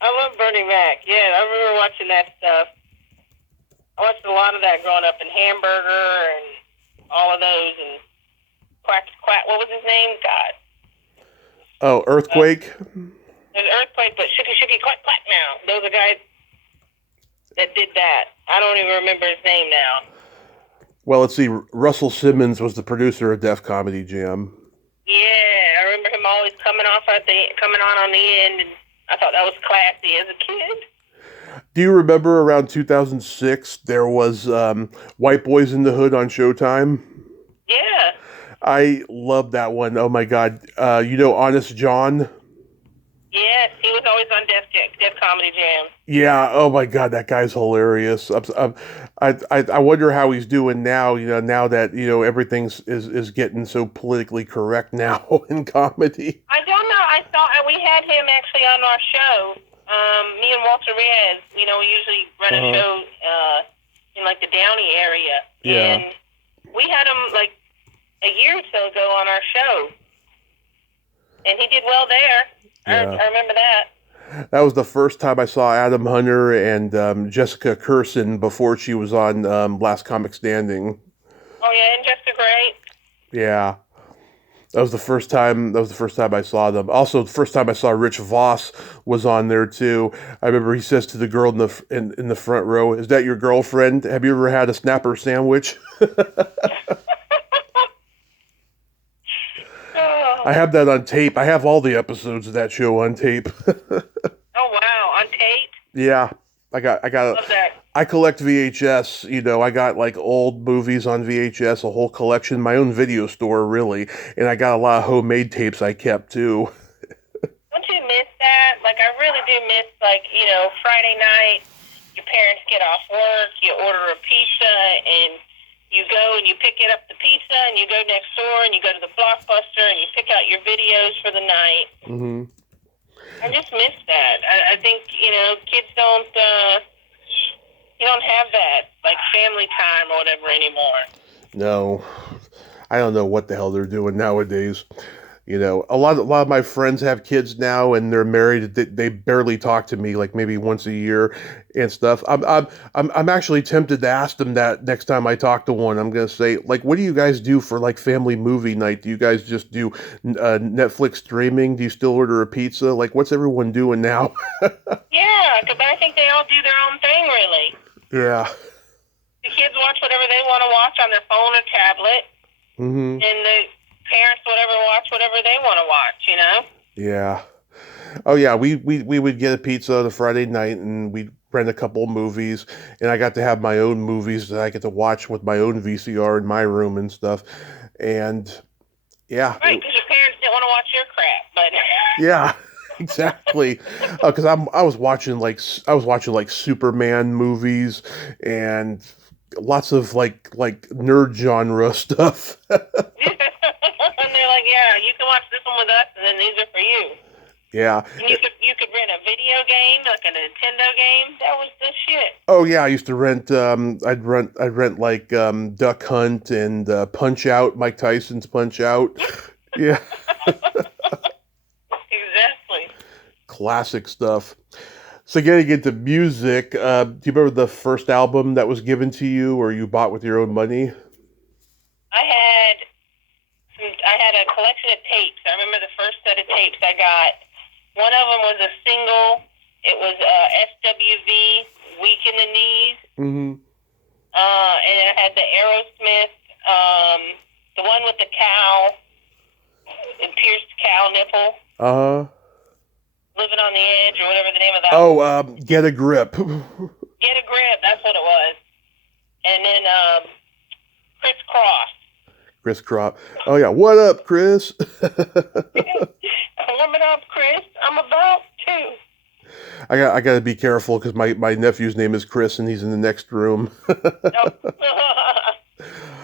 I love Bernie Mac. Yeah, I remember watching that stuff. I watched a lot of that growing up, in Hamburger and all of those, and Quack, what was his name? God. Oh, Earthquake? There's Earthquake, but Shooky Shooky Quack Quack now. Those are guys that did that. I don't even remember his name now. Well, let's see. Russell Simmons was the producer of Def Comedy Jam. Yeah, I remember him always coming on the end, and I thought that was classy as a kid. Do you remember around 2006 there was White Boys in the Hood on Showtime? Yeah. I love that one. Oh my God. Honest John? Yes, he was always on Def Comedy Jam. Yeah. Oh my God, that guy's hilarious. I wonder how he's doing now. Now that everything's is getting so politically correct now in comedy. I don't know. I thought we had him actually on our show. Me and Walter Reyes. We usually run a show in like the Downey area. Yeah. And we had him like a year or so ago on our show, and he did well there. Yeah. I remember that. That was the first time I saw Adam Hunter and Jessica Curson before she was on Last Comic Standing. Oh yeah, and Jessica Gray. Yeah, that was the first time. I saw them. Also, the first time I saw Rich Voss was on there too. I remember he says to the girl in the front row, "Is that your girlfriend? Have you ever had a snapper sandwich?" I have that on tape. I have all the episodes of that show on tape. Oh wow, on tape? Yeah, I got. Love that. I collect VHS. I got like old movies on VHS, a whole collection, my own video store really, and I got a lot of homemade tapes I kept too. Don't you miss that? Like I really do miss Friday night. Your parents get off work, you order a pizza, and you go and you pick up the pizza, and you go next door and you go to the Blockbuster and you pick out your videos for the night. Mm-hmm. I just miss that. I think, kids don't, you don't have that, like, family time or whatever anymore. No, I don't know what the hell they're doing nowadays. A lot of my friends have kids now, and they're married. They barely talk to me, like maybe once a year, and stuff. I'm actually tempted to ask them that next time I talk to one. I'm gonna say, like, what do you guys do for like family movie night? Do you guys just do Netflix streaming? Do you still order a pizza? Like, what's everyone doing now? Yeah, because I think they all do their own thing, really. Yeah. The kids watch whatever they want to watch on their phone or tablet, Mm-hmm. and the parents watch whatever they want to watch. Yeah. Oh yeah, we would get a pizza on a Friday night and we'd rent a couple movies and I got to have my own movies that I get to watch with my own VCR in my room and stuff. And yeah, Right, because your parents didn't want to watch your crap, but yeah, exactly. Because I was watching like Superman movies and lots of like nerd genre stuff. and they're like, yeah, you can watch this one with us, and then these are for you. Yeah. And you could rent a video game, like a Nintendo game. That was the shit. Oh yeah, I used to rent. I'd rent like Duck Hunt and Punch Out, Mike Tyson's Punch Out. Yeah, Exactly. classic stuff. So getting into music, do you remember the first album that was given to you or you bought with your own money? I had a collection of tapes. I remember the first set of tapes I got. One of them was a single. It was SWV, Weak in the Knees. Mm-hmm. And it had the Aerosmith, the one with the cow, the pierced cow nipple, Uh-huh. Living on the Edge, or whatever the name of that. Oh, Get a Grip. Get a Grip, that's what it was. And then Criss Cross. Chris Crop. Oh yeah, what up, Chris? Warming up, Chris. I'm about to. I got to be careful because my nephew's name is Chris and he's in the next room. Oh,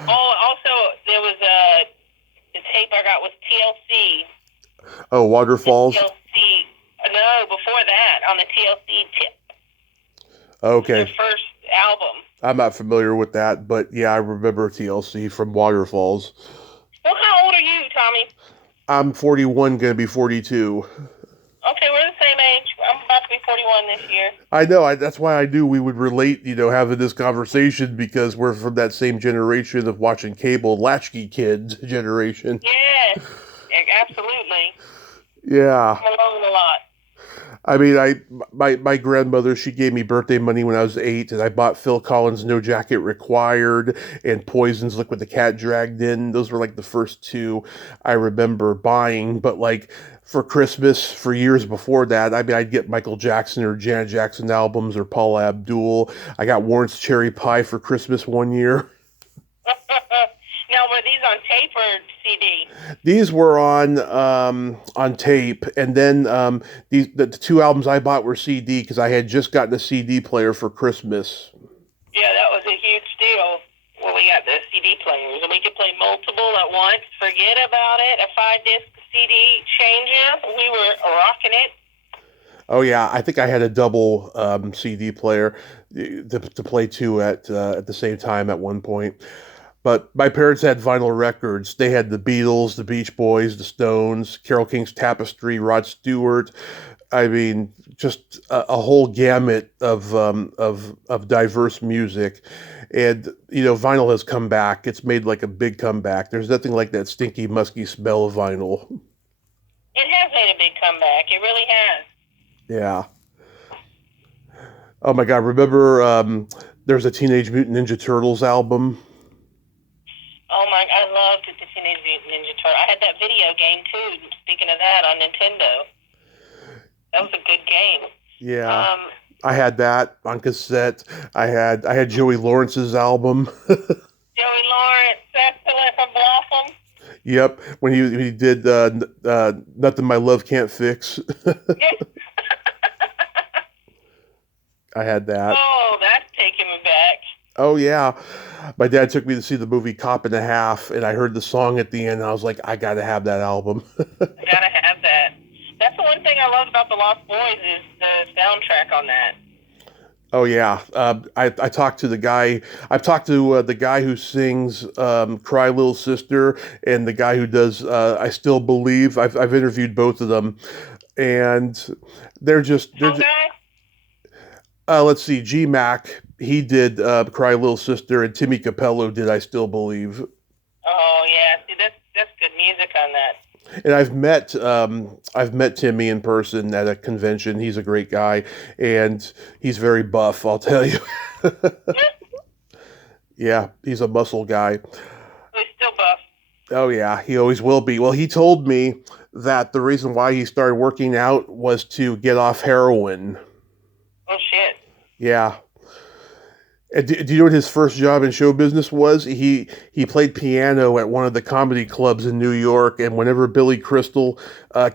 also, there was the tape I got was TLC. Oh, Waterfalls. TLC. No, before that, on the TLC tip. Okay. Their first album. I'm not familiar with that, but yeah, I remember TLC from Waterfalls. Well, how old are you, Tommy? I'm 41, gonna be 42. Okay, we're the same age. I'm about to be 41 this year. I know, that's why I knew we would relate, having this conversation because we're from that same generation of watching cable, latchkey kids generation. Yes, absolutely. Yeah. I'm alone a lot. I mean, my grandmother, she gave me birthday money when I was 8, and I bought Phil Collins' No Jacket Required and Poison's Look What the Cat Dragged In. Those were like the first two I remember buying. But like for Christmas, for years before that, I mean, I'd get Michael Jackson or Janet Jackson albums or Paula Abdul. I got Warren's Cherry Pie for Christmas one year. Now, were these on tape or CD? These were on tape, and then the two albums I bought were CD because I had just gotten a CD player for Christmas. Yeah, that was a huge deal when we got the CD players, and we could play multiple at once. Forget about it. A 5-disc CD changer. We were rocking it. Oh yeah, I think I had a double CD player to play two at the same time at one point. But my parents had vinyl records. They had the Beatles, the Beach Boys, the Stones, Carole King's Tapestry, Rod Stewart. I mean, just a whole gamut of diverse music. And vinyl has come back. It's made like a big comeback. There's nothing like that stinky, musky smell of vinyl. It has made a big comeback. It really has. Yeah. Oh my God! Remember, there's a Teenage Mutant Ninja Turtles album. Oh my! I loved the Teenage Mutant Ninja Turtles. I had that video game too. Speaking of that, on Nintendo, that was a good game. Yeah, I had that on cassette. I had Joey Lawrence's album. Joey Lawrence, Excellent for Blossom. Yep, when he did Nothing My Love Can't Fix. I had that. Oh, that's taking me back. Oh yeah, my dad took me to see the movie Cop and a Half, and I heard the song at the end. And I was like, I gotta have that album. I gotta have that. That's the one thing I love about The Lost Boys is the soundtrack on that. Oh yeah, I talked to the guy. I've talked to the guy who sings "Cry Little Sister" and the guy who does "I Still Believe." I've interviewed both of them, and they're Song just guy? let's see, G Mac he did "Cry Little Sister" and Timmy Capello did "I Still Believe." Oh yeah, see that's good music on that. And I've met Timmy in person at a convention. He's a great guy, and he's very buff. I'll tell you. Yeah, he's a muscle guy. He's still buff. Oh yeah, he always will be. Well, he told me that the reason why he started working out was to get off heroin. Oh shit. Yeah. And do you know what his first job in show business was? He played piano at one of the comedy clubs in New York, and whenever Billy Crystal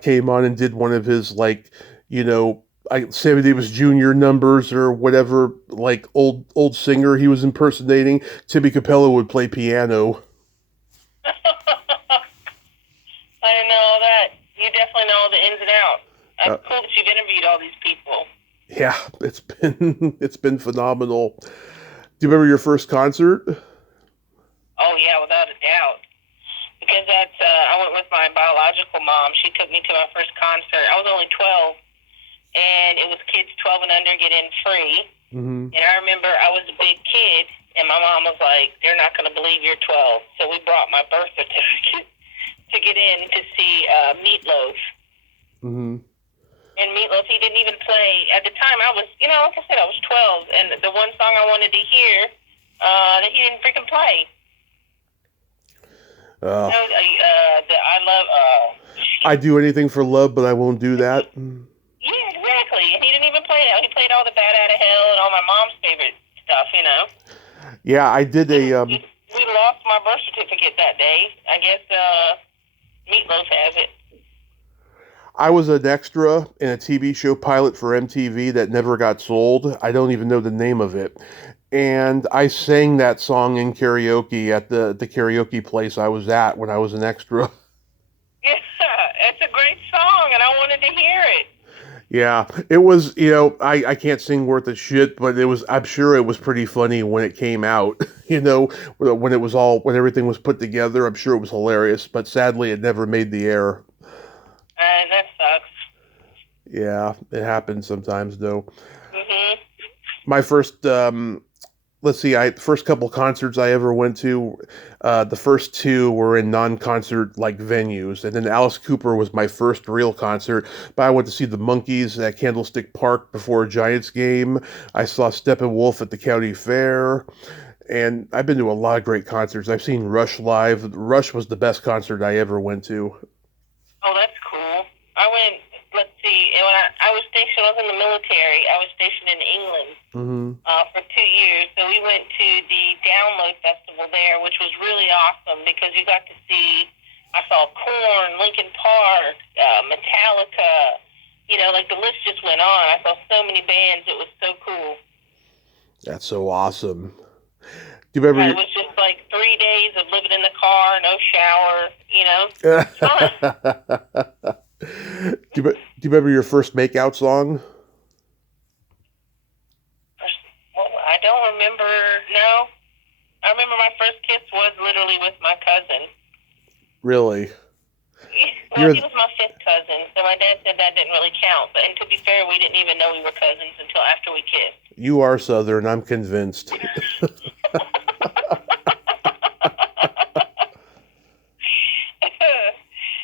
came on and did one of his like, you know, Sammy Davis Jr. numbers or whatever, like old singer he was impersonating, Timmy Capello would play piano. I didn't know all that. You definitely know all the ins and outs. Uh, It's cool that you've interviewed all these people. yeah, it's been it's been phenomenal. Do you remember your first concert? Oh yeah, without a doubt. Because that's I went with my biological mom. She took me to my first concert. I was only 12, and it was kids 12 and under get in free. Mm-hmm. And I remember I was a big kid, and my mom was like, "They're not going to believe you're 12." So we brought my birth certificate to get in to see Meatloaf. Mm-hmm. And Meatloaf, he didn't even play. At the time, I was, like I said, I was 12, and the one song I wanted to hear, that he didn't freaking play. I love. I do anything for love, but I won't do that. Yeah, exactly. And he didn't even play that. He played all the Bad Out of Hell and all my mom's favorite stuff. Yeah, I did a. We lost my birth certificate that day. I guess Meatloaf has it. I was an extra in a TV show pilot for MTV that never got sold. I don't even know the name of it. And I sang that song in karaoke at the karaoke place I was at when I was an extra. Yeah, it's a great song, and I wanted to hear it. Yeah, it was, I can't sing worth a shit, but I'm sure it was pretty funny when it came out, when everything was put together. I'm sure it was hilarious, but sadly it never made the air. That sucks. Yeah, it happens sometimes though. Mhm. My first, first couple concerts I ever went to, the first two were in non-concert like venues, and then Alice Cooper was my first real concert. But I went to see the Monkees at Candlestick Park before a Giants game. I saw Steppenwolf at the county fair, and I've been to a lot of great concerts. I've seen Rush live. Rush was the best concert I ever went to. Oh, that's cool. I went. Let's see. When I was stationed, I was in the military. I was stationed in England. Mm-hmm. For 2 years. So we went to the Download Festival there, which was really awesome because you got to see, I saw Korn, Linkin Park, Metallica, like the list just went on. I saw so many bands. It was so cool. That's so awesome. Do you remember? It was just like 3 days of living in the car, no shower, Do you remember your first makeout song? I don't remember. No, I remember my first kiss was literally with my cousin. Really? Well, he was my fifth cousin, so my dad said that didn't really count. But and to be fair, we didn't even know we were cousins until after we kissed. You are Southern, I'm convinced.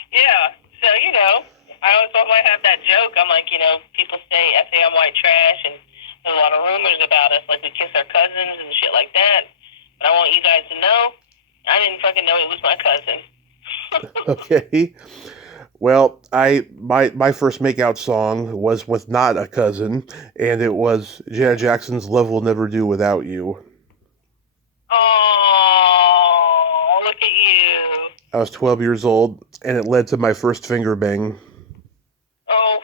Yeah, so I always thought I have that joke. I'm like, people say I'm white trash, and there's a lot of rumors about us, like we kiss our cousins and shit like that. But I want you guys to know, I didn't fucking know it was my cousin. Okay. Well, my first makeout song was with not a cousin, and it was Janet Jackson's "Love Will Never Do Without You." Oh, look at you! I was 12 years old, and it led to my first finger bang. Oh,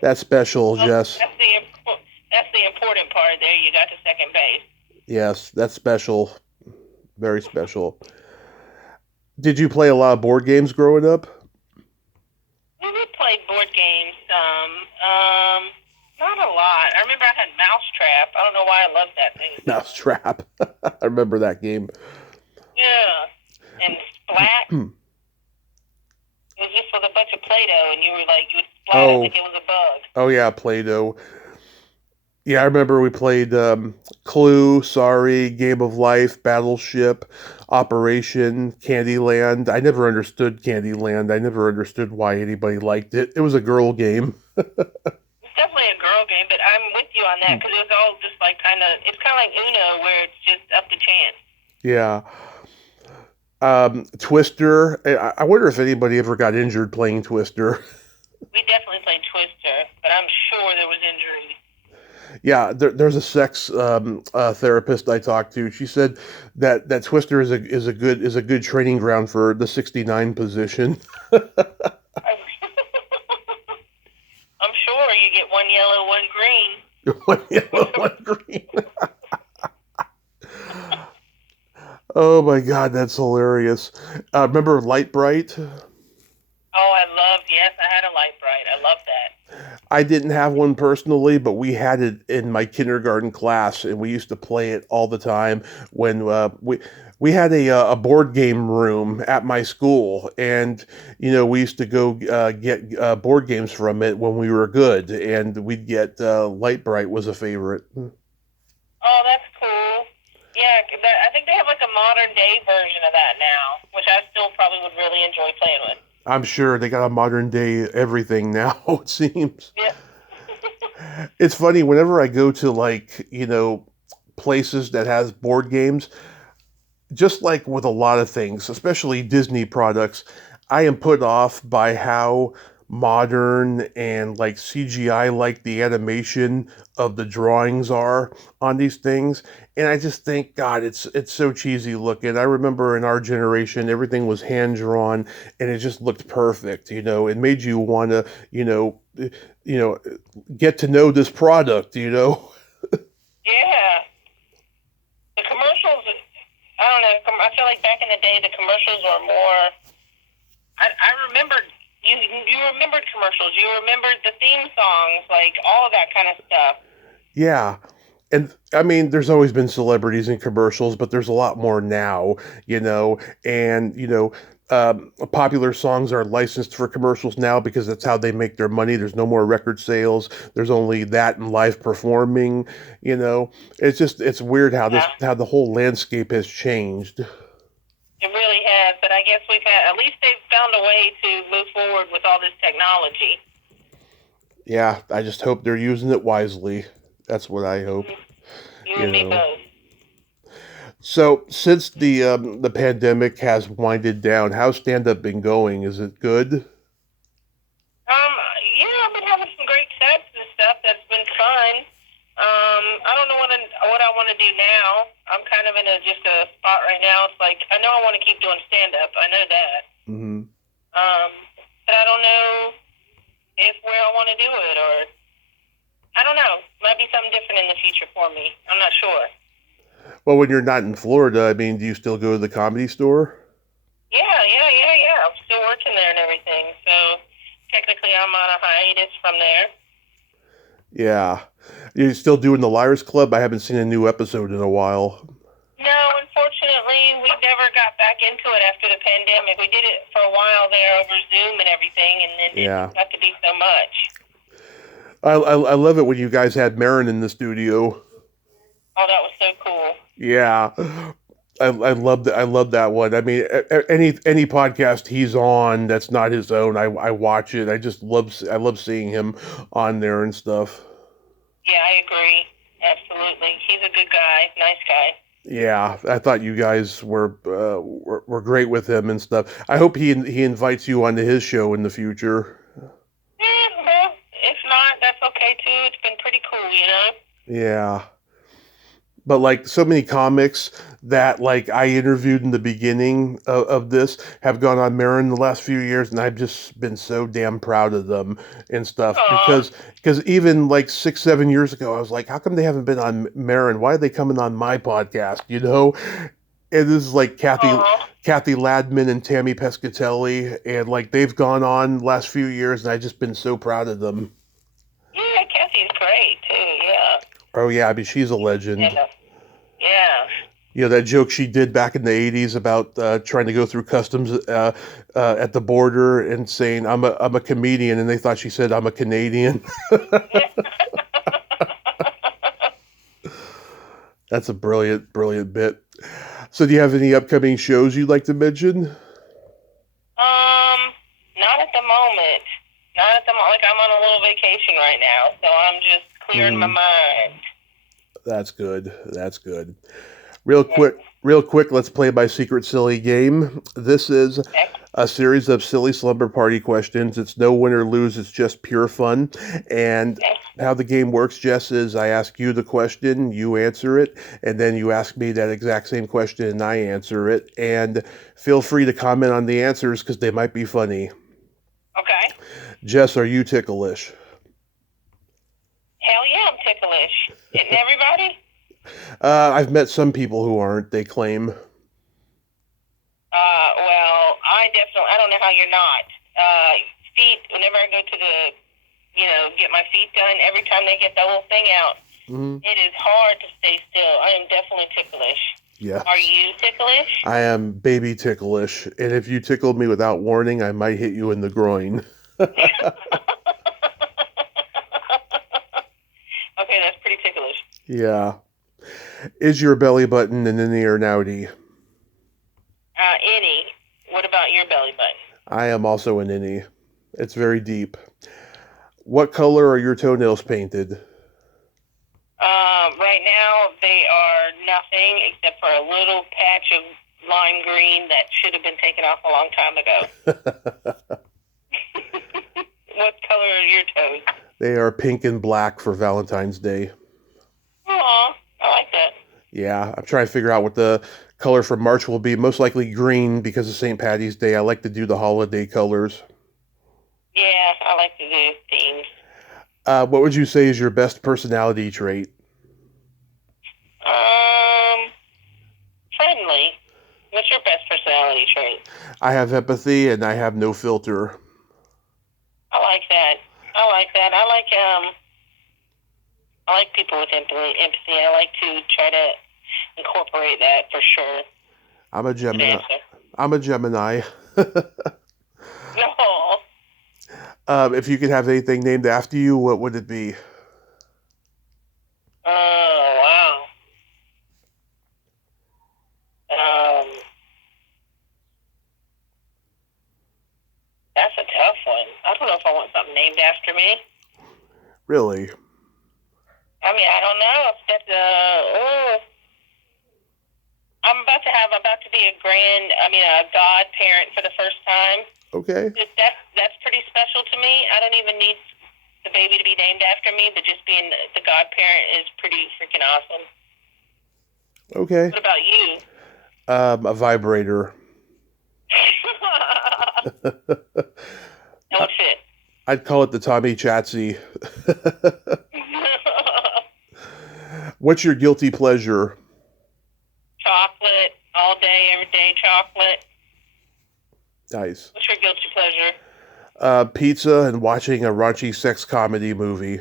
That's special, well, Jess. that's the important part. There, you got to second base. Yes, that's special. Very special. Did you play a lot of board games growing up? We would play played board games some. Not a lot. I remember I had Mousetrap. I don't know why I loved that thing. Mousetrap. I remember that game. Yeah. And Splat. It was just with a bunch of Play-Doh, and you would splat it like it was a bug. Oh yeah, Play-Doh. Yeah, I remember we played Clue, Sorry, Game of Life, Battleship, Operation, Candyland. I never understood Candyland. I never understood why anybody liked it. It was a girl game. It's definitely a girl game, but I'm with you on that because it was all just like it's kind of like Uno where it's just up to chance. Yeah. Twister. I wonder if anybody ever got injured playing Twister. We definitely played Twister, but I'm sure there was injury. Yeah, there's a sex therapist I talked to. She said that Twister is a good training ground for the 69 position. I'm sure you get one yellow, one green. One yellow, one green. Oh my God, that's hilarious. Remember Light Bright? Oh, yes, I had a Light Bright. I love that. I didn't have one personally, but we had it in my kindergarten class, and we used to play it all the time when we had a board game room at my school, and we used to go get board games from it when we were good, and we'd get Light Bright was a favorite. Oh, that's cool. Yeah, I think they have like a modern day version of that now, which I still probably would really enjoy playing with. I'm sure they got a modern day everything now, it seems. Yeah. It's funny, whenever I go to places that has board games, just like with a lot of things, especially Disney products, I am put off by how modern and like CGI like the animation of the drawings are on these things. And I just think, God, it's so cheesy looking. I remember in our generation, everything was hand drawn and it just looked perfect. It made you want to, get to know this product. Yeah. The commercials, I don't know. I feel like back in the day, the commercials were more. I remember you remembered commercials. You remembered the theme songs, like all of that kind of stuff. Yeah. And I mean, there's always been celebrities in commercials, but there's a lot more now, and, popular songs are licensed for commercials now because that's how they make their money. There's no more record sales. There's only that and live performing, it's weird how how the whole landscape has changed. It really has, but I guess at least they've found a way to move forward with all this technology. Yeah, I just hope they're using it wisely. That's what I hope. You and me both. So, since the pandemic has winded down, how's stand-up been going? Is it good? Yeah, I've been having some great sets and stuff. That's been fun. I don't know what I want to do now. I'm kind of in just a spot right now. It's like I know I want to keep doing stand-up. I know that. Mm-hmm. But I don't know where I want to do it, or I don't know. Might be something different in the future for me. I'm not sure. Well, when you're not in Florida, I mean, do you still go to the Comedy Store? Yeah. I'm still working there and everything. So technically, I'm on a hiatus from there. Yeah. You're still doing the Liars Club? I haven't seen a new episode in a while. No, unfortunately, we never got back into it after the pandemic. We did it for a while there over Zoom and everything, and then it got to be so much. I love it when you guys had Marin in the studio. Oh, that was so cool. Yeah. I love that. I love that one. I mean, any podcast he's on that's not his own, I watch it. I love seeing him on there and stuff. Yeah, I agree. Absolutely, he's a good guy, nice guy. Yeah, I thought you guys were great with him and stuff. I hope he invites you onto his show in the future. Yeah, well, if not, that's okay too. It's been pretty cool, Yeah. But like so many comics that like I interviewed in the beginning of this have gone on Marin the last few years, and I've just been so damn proud of them and stuff. Because even like 6-7 years ago, I was like, how come they haven't been on Marin? Why are they coming on my podcast? And this is like Kathy Kathy Ladman and Tammy Pescatelli, and like they've gone on last few years, and I've just been so proud of them. Yeah, Kathy's great too. Yeah. Oh yeah, I mean she's a legend. Yeah. Yeah. You know that joke she did back in the '80s about trying to go through customs at the border and saying I'm a comedian, and they thought she said I'm a Canadian. That's a brilliant bit. So, do you have any upcoming shows you'd like to mention? Not at the moment. Not at the moment. Like I'm on a little vacation right now, so I'm just clearing my mind. That's good. That's good. Real quick, let's play my secret silly game. This is a series of silly slumber party questions. It's no win or lose, it's just pure fun. And how the game works, Jess, is I ask you the question, you answer it, and then you ask me that exact same question and I answer it. And feel free to comment on the answers because they might be funny. Okay. Jess, are you ticklish? Hell yeah, I'm ticklish. Isn't everybody? I've met some people who aren't, they claim. Well, I don't know how you're not. Feet, whenever I go to get my feet done, every time they get the whole thing out, it is hard to stay still. I am definitely ticklish. Yeah. Are you ticklish? I am baby ticklish, and if you tickled me without warning, I might hit you in the groin. Okay, that's pretty ticklish. Yeah. Is your belly button an innie or an outie? Innie. What about your belly button? I am also an innie. It's very deep. What color are your toenails painted? Right now, they are nothing except for a little patch of lime green that should have been taken off a long time ago. What color are your toes? They are pink and black for Valentine's Day. Aw, I like that. Yeah, I'm trying to figure out what the color for March will be. Most likely green because of St. Patty's Day. I like to do the holiday colors. Yeah, I like to do themes. What would you say is your best personality trait? Friendly. What's your best personality trait? I have empathy and I have no filter. I like that. I like people with empathy. I like to try to incorporate that for sure. I'm a Gemini. No. If you could have anything named after you, what would it be? Oh, wow. That's a tough one. I don't know if I want something named after me. Really? I mean, I don't know if that's I'm about to be a godparent for the first time. Okay. That's pretty special to me. I don't even need the baby to be named after me, but just being the godparent is pretty freaking awesome. Okay. What about you? A vibrator. That would fit. I'd call it the Tommy Chatsy. What's your guilty pleasure? Chocolate, all day, every day chocolate. Nice. What's your guilty pleasure? Pizza and watching a raunchy sex comedy movie.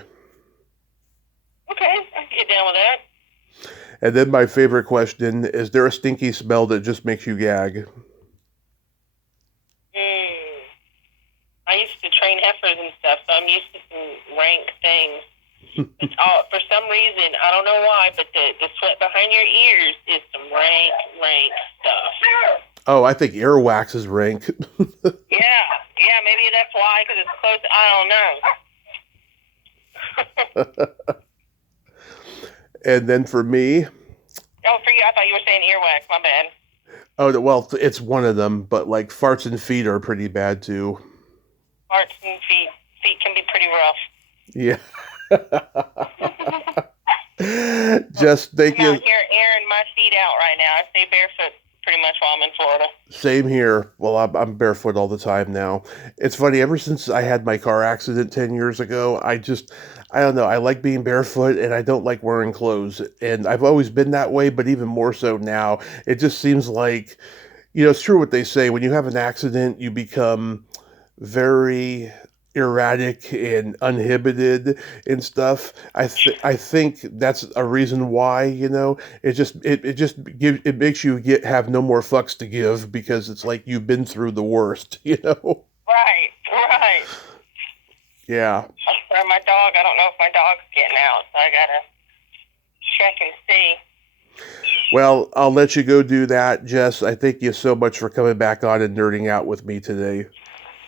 Okay, I can get down with that. And then my favorite question, is there a stinky smell that just makes you gag? I used to train heifers and stuff, so I'm used to some rank things. For some reason, I don't know why, but the sweat behind your ears is some rank stuff. Oh, I think earwax is rank. Yeah, maybe that's why, because it's close. I don't know. And then for me... Oh, for you, I thought you were saying earwax. My bad. Oh, well, it's one of them, but like farts and feet are pretty bad too. Farts and feet. Feet can be pretty rough. Yeah. Just thank you. I'm out here airing my feet out right now. I stay barefoot pretty much while I'm in Florida. Same here. Well, I'm barefoot all the time now. It's funny, ever since I had my car accident 10 years ago, I don't know, I like being barefoot and I don't like wearing clothes. And I've always been that way, but even more so now. It just seems like, it's true what they say. When you have an accident, you become very erratic and uninhibited and stuff. I think that's a reason why, it makes you have no more fucks to give because it's like you've been through the worst, Right, right. Yeah. For my dog, I don't know if my dog's getting out, so I gotta check and see. Well, I'll let you go do that, Jess. I thank you so much for coming back on and nerding out with me today.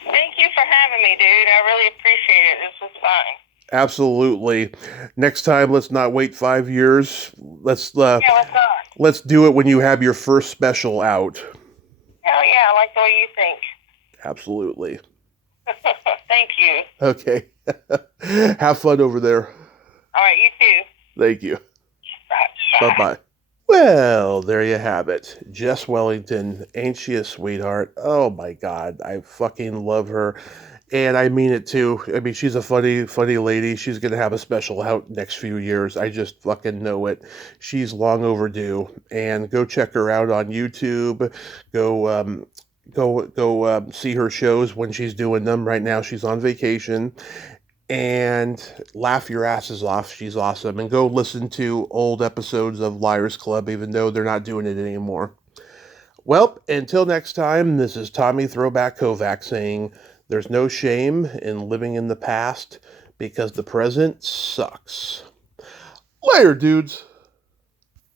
Thank you for having me, dude. I really appreciate it. This was fun. Absolutely. Next time, let's not wait 5 years. Let's let's not. Let's do it when you have your first special out. Hell yeah, I like the way you think. Absolutely. Thank you. Okay. Have fun over there. All right, you too. Thank you. Bye. Bye-bye. Well, there you have it. Jess Wellington, ain't she a sweetheart? Oh my God, I fucking love her. And I mean it too. I mean, she's a funny, funny lady. She's going to have a special out next few years. I just fucking know it. She's long overdue. And go check her out on YouTube. Go see her shows when she's doing them. Right now, she's on vacation. And laugh your asses off. She's awesome. And go listen to old episodes of Liars Club, even though they're not doing it anymore. Well, until next time, this is Tommy Throwback Kovac saying there's no shame in living in the past because the present sucks. Later, dudes.